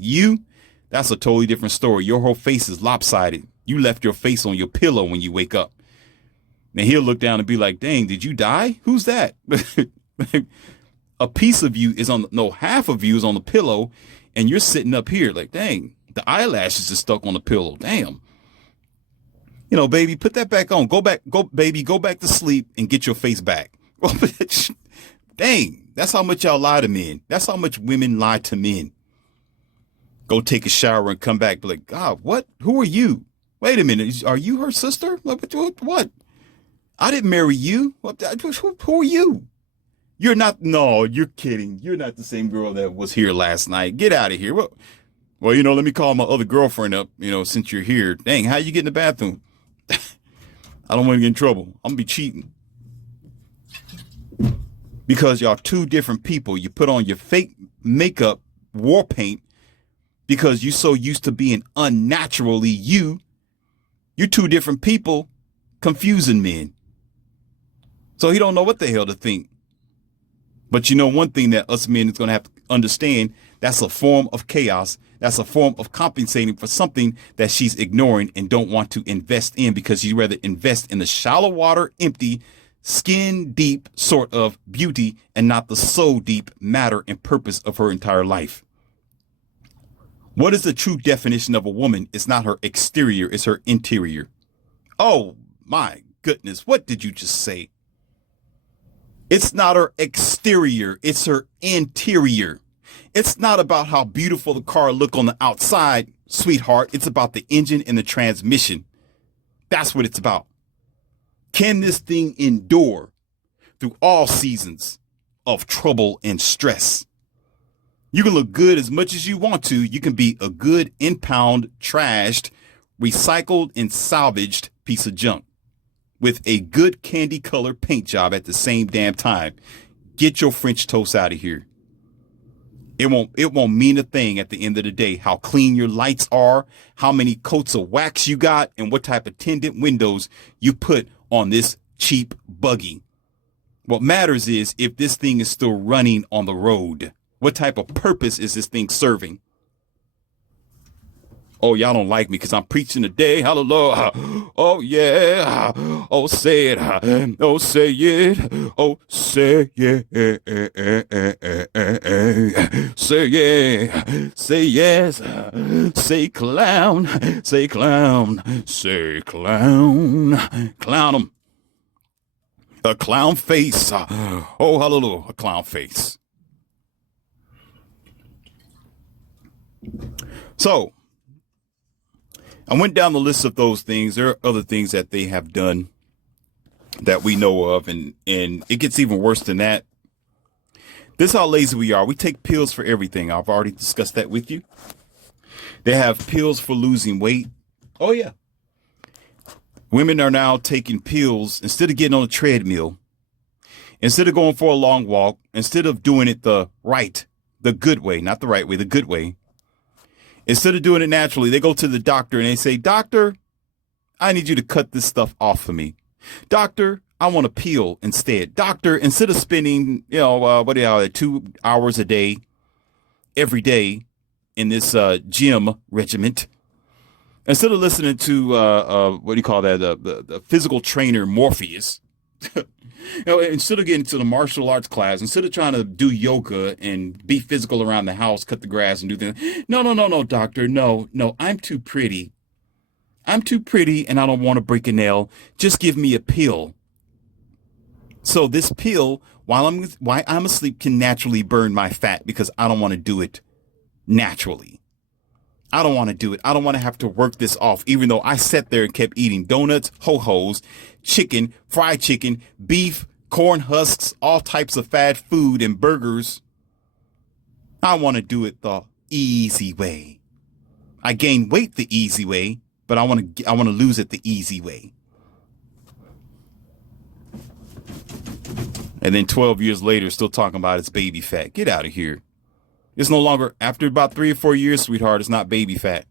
that's a totally different story. Your whole face is lopsided. You left your face on your pillow when you wake up. And he'll look down and be like, dang, did you die? Who's that? A piece of you half of you is on the pillow and you're sitting up here like, dang, the eyelashes are stuck on the pillow. Damn. You know, baby, put that back on. Go back to sleep and get your face back. Dang, that's how much y'all lie to men. That's how much women lie to men. Go take a shower and come back. Be like, God, what? Who are you? Wait a minute. Are you her sister? What? I didn't marry you. Who are you? You're not. No, you're kidding. You're not the same girl that was here last night. Get out of here. Well, let me call my other girlfriend up, since you're here. Dang, how you get in the bathroom? I don't want to get in trouble. I'm going to be cheating. Because y'all two different people. You put on your fake makeup war paint because you're so used to being unnaturally you. You're two different people confusing men. So he don't know what the hell to think. But you know one thing that us men is going to have to understand, that's a form of chaos. That's a form of compensating for something that she's ignoring and don't want to invest in, because she'd rather invest in the shallow water, empty, skin deep sort of beauty and not the soul deep matter and purpose of her entire life. What is the true definition of a woman? It's not her exterior, it's her interior. Oh my goodness, what did you just say? It's not her exterior, it's her interior. It's not about how beautiful the car look on the outside, sweetheart. It's about the engine and the transmission. That's what it's about. Can this thing endure through all seasons of trouble and stress? You can look good as much as you want to. You can be a good impound, trashed, recycled, and salvaged piece of junk with a good candy color paint job at the same damn time. Get your French toast out of here. It won't mean a thing at the end of the day how clean your lights are, how many coats of wax you got, and what type of tinted windows you put on this cheap buggy. What matters is if this thing is still running on the road. What type of purpose is this thing serving? Oh, y'all don't like me because I'm preaching today. Hallelujah. Oh, yeah. Oh, say it. Oh, say it. Oh, say it. Say yeah. Say yes. Say clown. Say clown. Say clown. Clown 'em. A clown face. Oh, hallelujah. A clown face. So, I went down the list of those things. There are other things that they have done that we know of, and it gets even worse than that. This is how lazy we are. We take pills for everything. I've already discussed that with you. They have pills for losing weight. Oh, yeah. Women are now taking pills instead of getting on a treadmill, instead of going for a long walk, instead of doing it the good way, not the right way, the good way. Instead of doing it naturally, they go to the doctor and they say, "Doctor, I need you to cut this stuff off for me. Doctor, I want a pill instead. Doctor, instead of spending, 2 hours a day, every day in this gym regiment, instead of listening to, the physical trainer Morpheus, instead of getting to the martial arts class, instead of trying to do yoga and be physical around the house, cut the grass and do things. No, doctor. No, I'm too pretty. I'm too pretty and I don't want to break a nail. Just give me a pill. So this pill, while I'm asleep, can naturally burn my fat because I don't want to do it naturally. I don't want to do it. I don't want to have to work this off, even though I sat there and kept eating donuts, ho-hos, chicken, fried chicken, beef, corn husks, all types of fast food and burgers. I want to do it the easy way. I gain weight the easy way, but I want to lose it the easy way. And then 12 years later, still talking about it's baby fat. Get out of here. It's no longer, after about 3 or 4 years, sweetheart, it's not baby fat.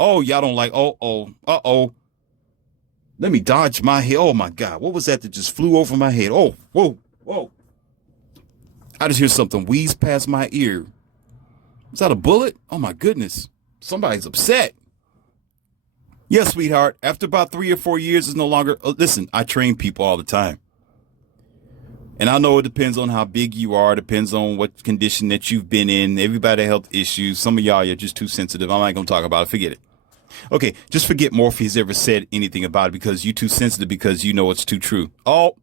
Oh, y'all don't like, uh-oh. Let me dodge my head. Oh, my God. What was that just flew over my head? Oh, whoa. I just hear something wheeze past my ear. Is that a bullet? Oh, my goodness. Somebody's upset. Yes, sweetheart. After about 3 or 4 years, it's no longer, listen, I train people all the time. And I know it depends on how big you are, depends on what condition that you've been in. Everybody has health issues. Some of y'all are just too sensitive. I'm not going to talk about it. Forget it. Okay, just forget Morpheus ever said anything about it because you're too sensitive because you know it's too true. Oh,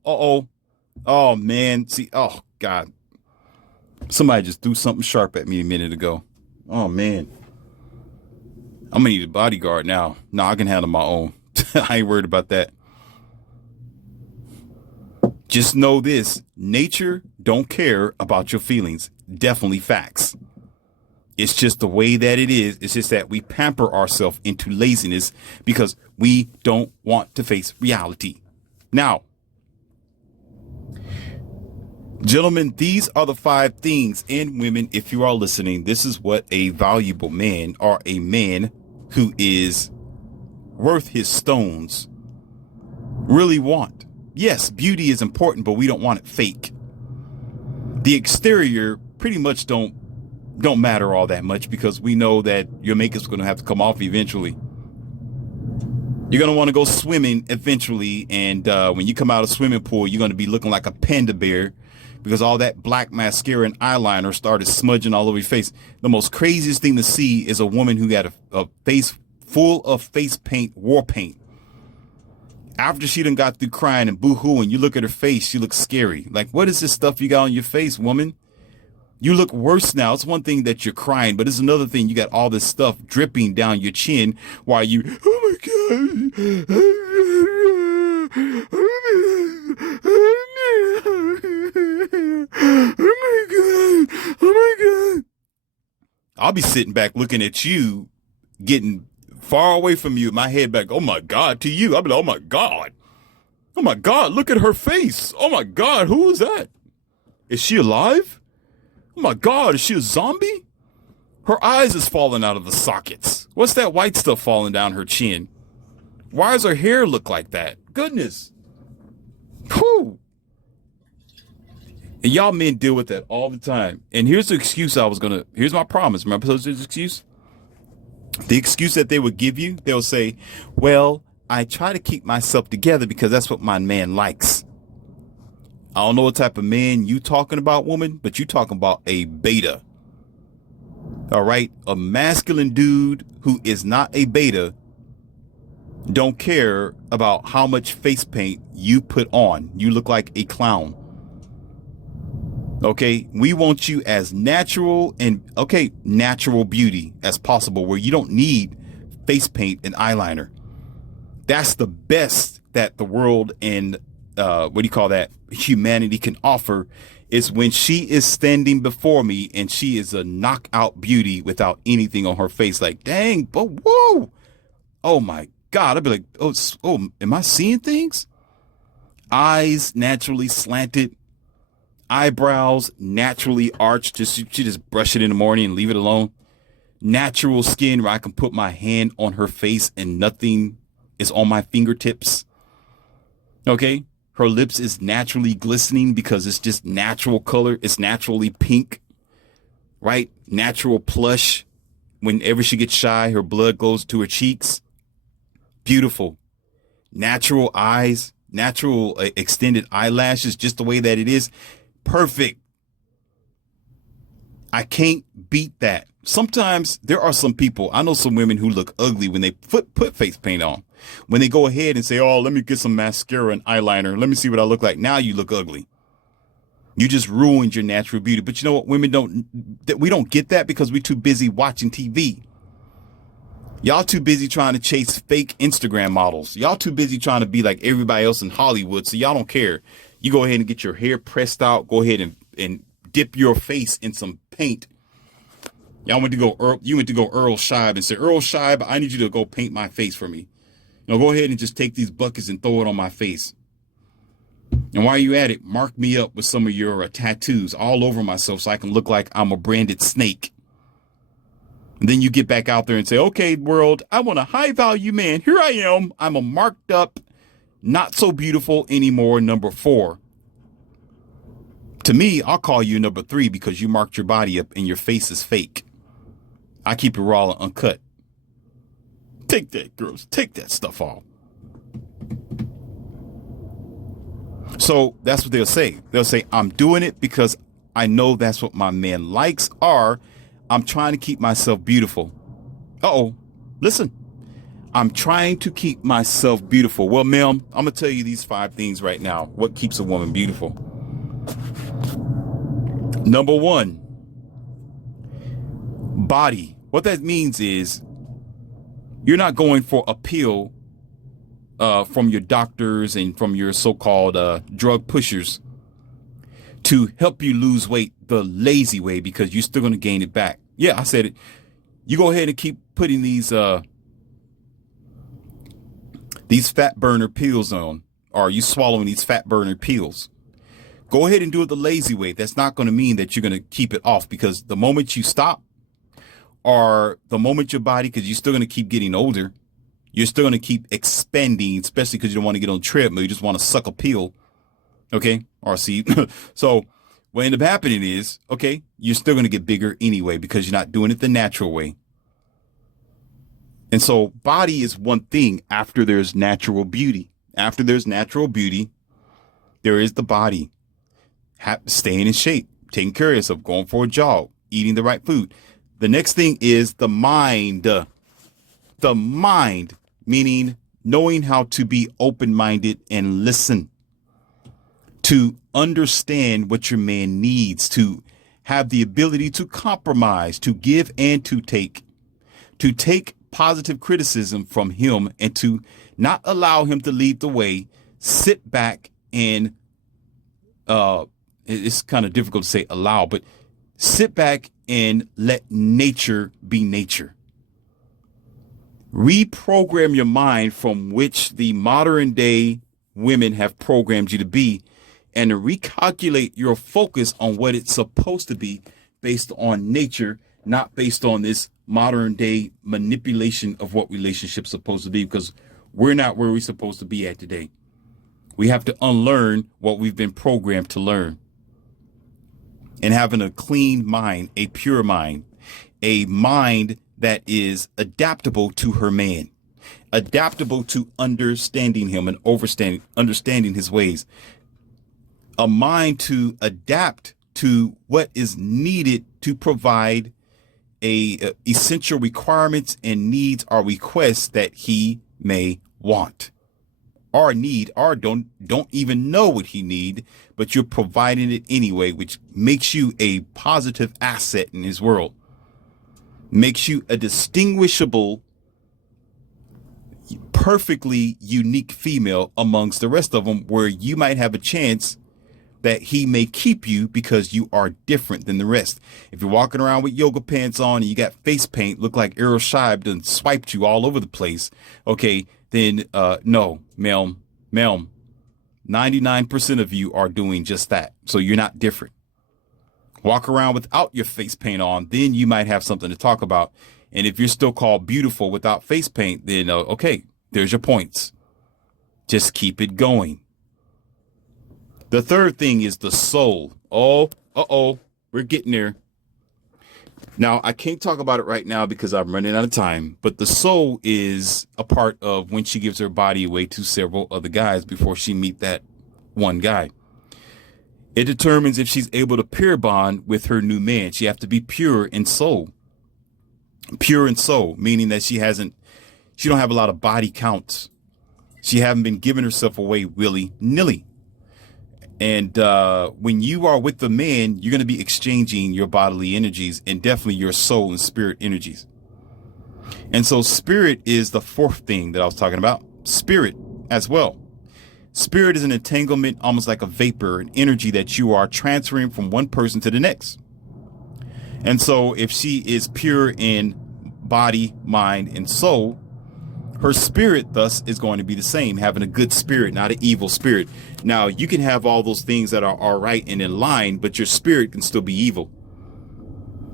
man. See, oh, God. Somebody just threw something sharp at me a minute ago. Oh, man. I'm going to need a bodyguard now. No, I can handle my own. I ain't worried about that. Just know this, nature don't care about your feelings. Definitely facts. It's just the way that it is. It's just that we pamper ourselves into laziness because we don't want to face reality. Now, Gentlemen, these are the 5 things. And women, if you are listening, this is what a valuable man, or a man who is worth his stones, really want. Yes, beauty is important, but we don't want it fake. The exterior pretty much don't matter all that much, because we know that your makeup's going to have to come off eventually. You're going to want to go swimming eventually, and when you come out of a swimming pool, you're going to be looking like a panda bear, because all that black mascara and eyeliner started smudging all over your face. The most craziest thing to see is a woman who got a face full of face paint, war paint. After she done got through crying and boo-hooing, you look at her face, she looks scary. Like, what is this stuff you got on your face, woman? You look worse now. It's one thing that you're crying, but it's another thing. You got all this stuff dripping down your chin while you, oh my God. Oh my God. I'll be sitting back looking at you, getting far away from you, my head back, oh my God, to you. I'll be like, oh my God. Oh my God, look at her face. Oh my God, who is that? Is she alive? Oh my God, is she a zombie? Her eyes is falling out of the sockets. What's that white stuff falling down her chin? Why does her hair look like that? Goodness. Whew. And y'all men deal with that all the time. And here's the excuse here's my promise. Remember this excuse? The excuse that they would give you, they'll say, well, I try to keep myself together because that's what my man likes. I don't know what type of man you talking about, woman, but you talking about a beta. All right. A masculine dude who is not a beta don't care about how much face paint you put on. You look like a clown. Okay, we want you as natural and natural beauty as possible, where you don't need face paint and eyeliner. That's the best that the world and humanity can offer, is when she is standing before me and she is a knockout beauty without anything on her face. Like, dang, but whoa, oh my God! I'd be like, oh, am I seeing things? Eyes naturally slanted. Eyebrows naturally arched. She just brush it in the morning and leave it alone. Natural skin where I can put my hand on her face and nothing is on my fingertips. Okay. Her lips is naturally glistening because it's just natural color. It's naturally pink, right? Natural plush. Whenever she gets shy, her blood goes to her cheeks. Beautiful. Natural eyes, natural extended eyelashes, just the way that it is. Perfect. I can't beat that. Sometimes there are some people, I know some women who look ugly when they put face paint on. When they go ahead and say, oh, let me get some mascara and eyeliner. Let me see what I look like. Now you look ugly. You just ruined your natural beauty. But you know what? Women we don't get that because we're too busy watching TV. Y'all too busy trying to chase fake Instagram models. Y'all too busy trying to be like everybody else in Hollywood. So y'all don't care. You go ahead and get your hair pressed out. Go ahead and dip your face in some paint. You went to go Earl Scheib and say, Earl Scheib, I need you to go paint my face for me. Go ahead and just take these buckets and throw it on my face. And while you at it, mark me up with some of your tattoos all over myself so I can look like I'm a branded snake. And then you get back out there and say, okay, world, I want a high value man. Here I am. I'm a marked up, not so beautiful anymore, number 4. To me, I'll call you number 3 because you marked your body up and your face is fake. I keep it raw and uncut. Take that, girls. Take that stuff off. So that's what they'll say. They'll say, I'm doing it because I know that's what my man likes, or I'm trying to keep myself beautiful. Uh-oh. Listen. I'm trying to keep myself beautiful. Well, ma'am, I'm going to tell you these 5 things right now. What keeps a woman beautiful? Number 1, body. What that means is you're not going for a pill from your doctors and from your so-called drug pushers to help you lose weight the lazy way, because you're still going to gain it back. Yeah, I said it. You go ahead and keep putting these fat burner pills on, or you swallowing these fat burner pills. Go ahead and do it the lazy way. That's not going to mean that you're going to keep it off, because the moment you stop, or the moment your body, because you're still going to keep getting older, you're still going to keep expanding, especially because you don't want to get on a treadmill. You just want to suck a pill. Okay. Or see. So what ended up happening is, okay, you're still going to get bigger anyway, because you're not doing it the natural way. And so body is one thing after there's natural beauty. After there's natural beauty, there is the body. Staying in shape, taking care of yourself, going for a jog, eating the right food. The next thing is the mind. The mind, meaning knowing how to be open-minded and listen, to understand what your man needs, to have the ability to compromise, to give and to take positive criticism from him, and to not allow him to lead the way. Sit back and it's kind of difficult to say allow, but sit back and let nature be nature. Reprogram your mind from which the modern day women have programmed you to be, and to recalculate your focus on what it's supposed to be based on nature, not based on this modern day manipulation of what relationships are supposed to be, because we're not where we're supposed to be at today. We have to unlearn what we've been programmed to learn. And having a clean mind, a pure mind, a mind that is adaptable to her man, adaptable to understanding him and understanding his ways, a mind to adapt to what is needed to provide essential requirements and needs or requests that he may want or need, or don't even know what he need, but you're providing it anyway, which makes you a positive asset in his world, makes you a distinguishable, perfectly unique female amongst the rest of them, where you might have a chance that he may keep you because you are different than the rest. If you're walking around with yoga pants on and you got face paint, look like Errol Scheib done swiped you all over the place, okay, then no, ma'am, 99% of you are doing just that. So you're not different. Walk around without your face paint on, then you might have something to talk about. And if you're still called beautiful without face paint, then okay, there's your points. Just keep it going. The third thing is the soul. We're getting there. Now, I can't talk about it right now because I'm running out of time, but the soul is a part of when she gives her body away to several other guys before she meet that one guy. It determines if she's able to peer bond with her new man. She has to be pure in soul. Pure in soul, meaning that she don't have a lot of body counts. She haven't been giving herself away willy-nilly. And when you are with the man, you're going to be exchanging your bodily energies and definitely your soul and spirit energies. And so spirit is the fourth thing that I was talking about. Spirit as well. Spirit is an entanglement, almost like a vapor, an energy that you are transferring from one person to the next. And so if she is pure in body, mind, and soul, her spirit thus is going to be the same, having a good spirit, not an evil spirit. Now, you can have all those things that are all right and in line, but your spirit can still be evil.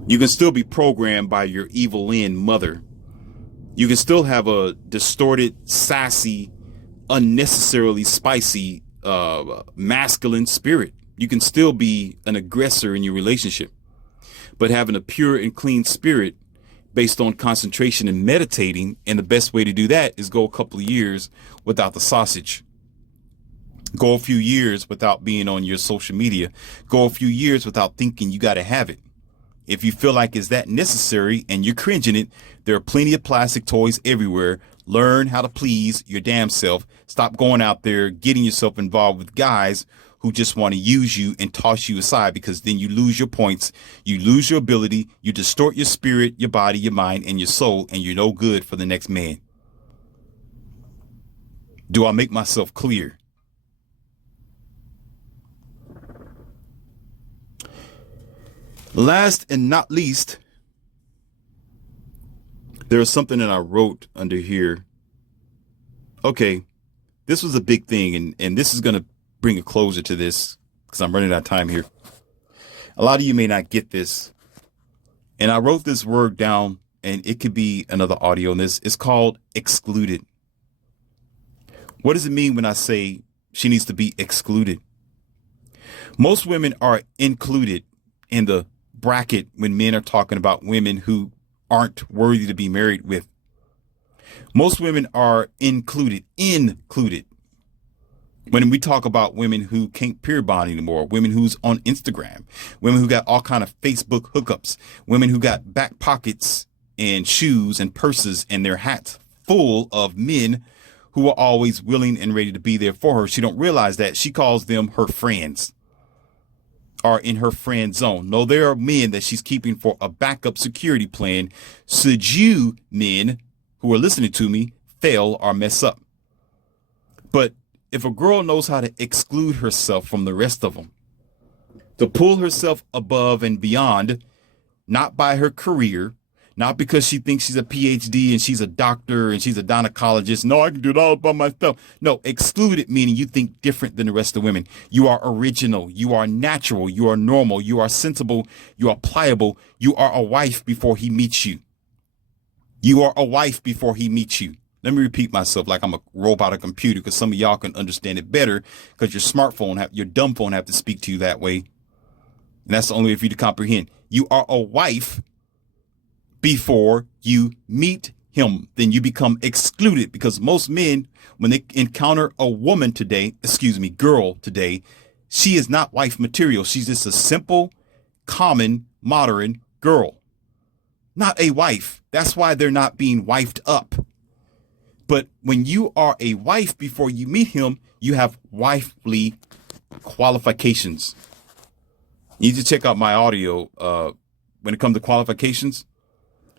You can still be programmed by your evil in mother. You can still have a distorted, sassy, unnecessarily spicy, masculine spirit. You can still be an aggressor in your relationship, but having a pure and clean spirit based on concentration and meditating. And the best way to do that is go a couple of years without the sausage. Go a few years without being on your social media. Go a few years without thinking you got to have it. If you feel like is that necessary and you're cringing it, there are plenty of plastic toys everywhere. Learn how to please your damn self. Stop going out there getting yourself involved with guys who just want to use you and toss you aside, because then you lose your points, you lose your ability, you distort your spirit, your body, your mind, and your soul, and you're no good for the next man. Do I make myself clear? Last and not least, there's something that I wrote under here. Okay, this was a big thing, and this is going to bring a closure to this, because I'm running out of time here. A lot of you may not get this. And I wrote this word down, and it could be another audio in this. It's called excluded. What does it mean when I say she needs to be excluded? Most women are included in the bracket when men are talking about women who aren't worthy to be married with. Most women are included when we talk about women who can't peer bond anymore, women who's on Instagram, women who got all kind of Facebook hookups, women who got back pockets and shoes and purses and their hats full of men who are always willing and ready to be there for her. She don't realize that. She calls them her friends, are in her friend zone. No, there are men that she's keeping for a backup security plan should you men who are listening to me fail or mess up. But if a girl knows how to exclude herself from the rest of them, to pull herself above and beyond, not by her career, not because she thinks she's a PhD and she's a doctor and she's a gynecologist. No, I can do it all by myself. No, excluded meaning you think different than the rest of women. You are original. You are natural. You are normal. You are sensible. You are pliable. You are a wife before he meets you. You are a wife before he meets you. Let me repeat myself like I'm a robot or computer, because some of y'all can understand it better because your smartphone, your dumb phone have to speak to you that way. And that's the only way for you to comprehend. You are a wife before you meet him. Then you become excluded, because most men, when they encounter a woman today, girl today, she is not wife material. She's just a simple, common, modern girl, not a wife. That's why they're not being wifed up. But when you are a wife before you meet him, you have wifely qualifications. You need to check out my audio when it comes to qualifications.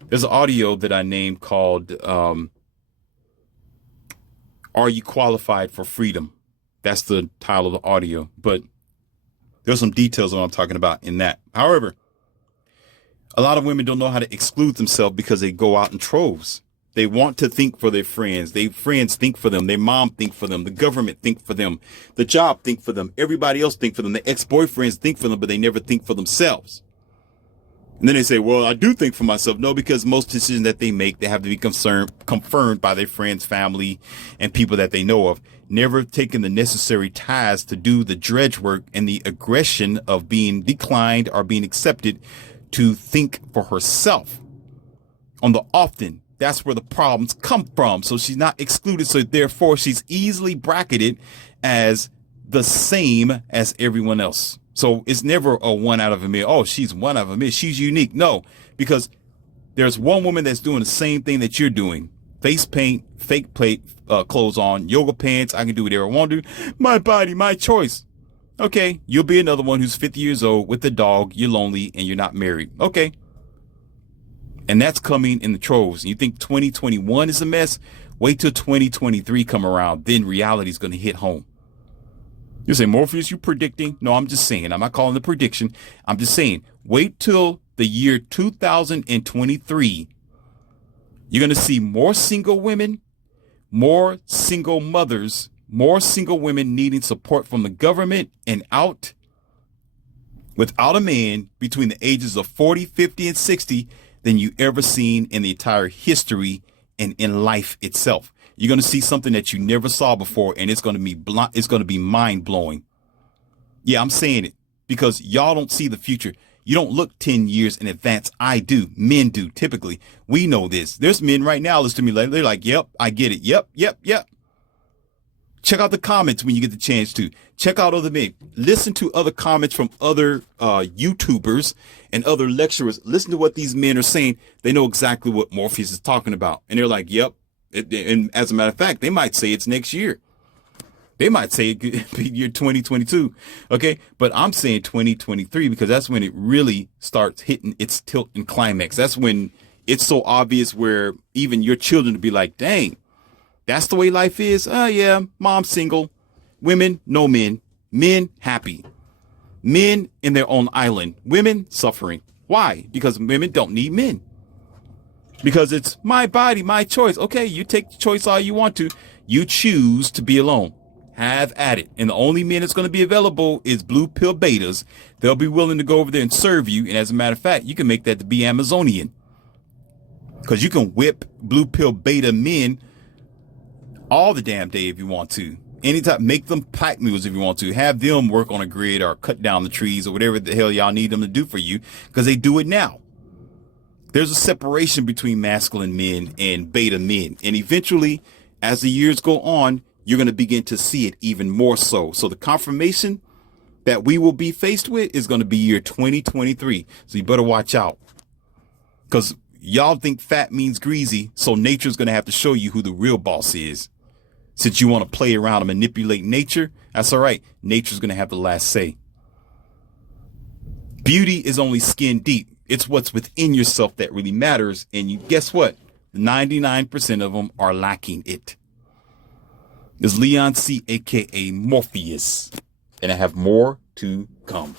There's an audio that I named called Are You Qualified for Freedom? That's the title of the audio. But there's some details on what I'm talking about in that. However, a lot of women don't know how to exclude themselves because they go out in troves. They want to think for their friends. Their friends think for them. Their mom think for them. The government think for them. The job think for them. Everybody else think for them. The ex-boyfriends think for them, but they never think for themselves. And then they say, well, I do think for myself. No, because most decisions that they make, they have to be confirmed by their friends, family, and people that they know of. Never taking the necessary ties to do the dredge work and the aggression of being declined or being accepted to think for herself. On the often, that's where the problems come from. So she's not excluded. So therefore, she's easily bracketed as the same as everyone else. So it's never a one out of a million. Oh, she's one out of a million. She's unique. No, because there's one woman that's doing the same thing that you're doing. Face paint, fake plate, clothes on, yoga pants. I can do whatever I want to do. My body, my choice. Okay, you'll be another one who's 50 years old with a dog. You're lonely and you're not married. Okay. And that's coming in the troves. You think 2021 is a mess? Wait till 2023 come around. Then reality is going to hit home. You say, Morpheus, you predicting? No, I'm just saying. I'm not calling it a prediction. I'm just saying, wait till the year 2023. You're going to see more single women, more single mothers, more single women needing support from the government and out without a man between the ages of 40, 50, and 60 than you ever seen in the entire history and in life itself. You're going to see something that you never saw before, and it's going to be mind blowing. Yeah, I'm saying it because y'all don't see the future. You don't look 10 years in advance. I do. Men do. Typically, we know this. There's men right now listening to me. They're like, yep, I get it. Yep. Check out the comments when you get the chance to. Check out other men. Listen to other comments from other YouTubers and other lecturers. Listen to what these men are saying. They know exactly what Morpheus is talking about. And they're like, yep. And as a matter of fact, they might say it's next year. They might say it could be year 2022. Okay. But I'm saying 2023 because that's when it really starts hitting its tilt and climax. That's when it's so obvious where even your children will be like, dang, that's the way life is. Oh, yeah. Mom single. Women, no men. Men happy. Men in their own island. Women suffering. Why? Because women don't need men. Because it's my body, my choice. Okay, you take the choice all you want to. You choose to be alone. have at it. And the only men that's going to be available is blue pill betas. They'll be willing to go over there and serve you. And as a matter of fact, you can make that to be Amazonian, because you can whip blue pill beta men all the damn day if you want to. Anytime, make them pack mules if you want to. Have them work on a grid or cut down the trees or whatever the hell y'all need them to do for you, because they do it now. There's a separation between masculine men and beta men. And eventually, as the years go on, you're going to begin to see it even more so. So the confirmation that we will be faced with is going to be year 2023. So you better watch out, because y'all think fat means greasy. So nature's going to have to show you who the real boss is. Since you want to play around and manipulate nature, that's all right. Nature's going to have the last say. Beauty is only skin deep. It's what's within yourself that really matters. And you guess what? 99% of them are lacking it. It's Leon C, aka Morpheus. And I have more to come.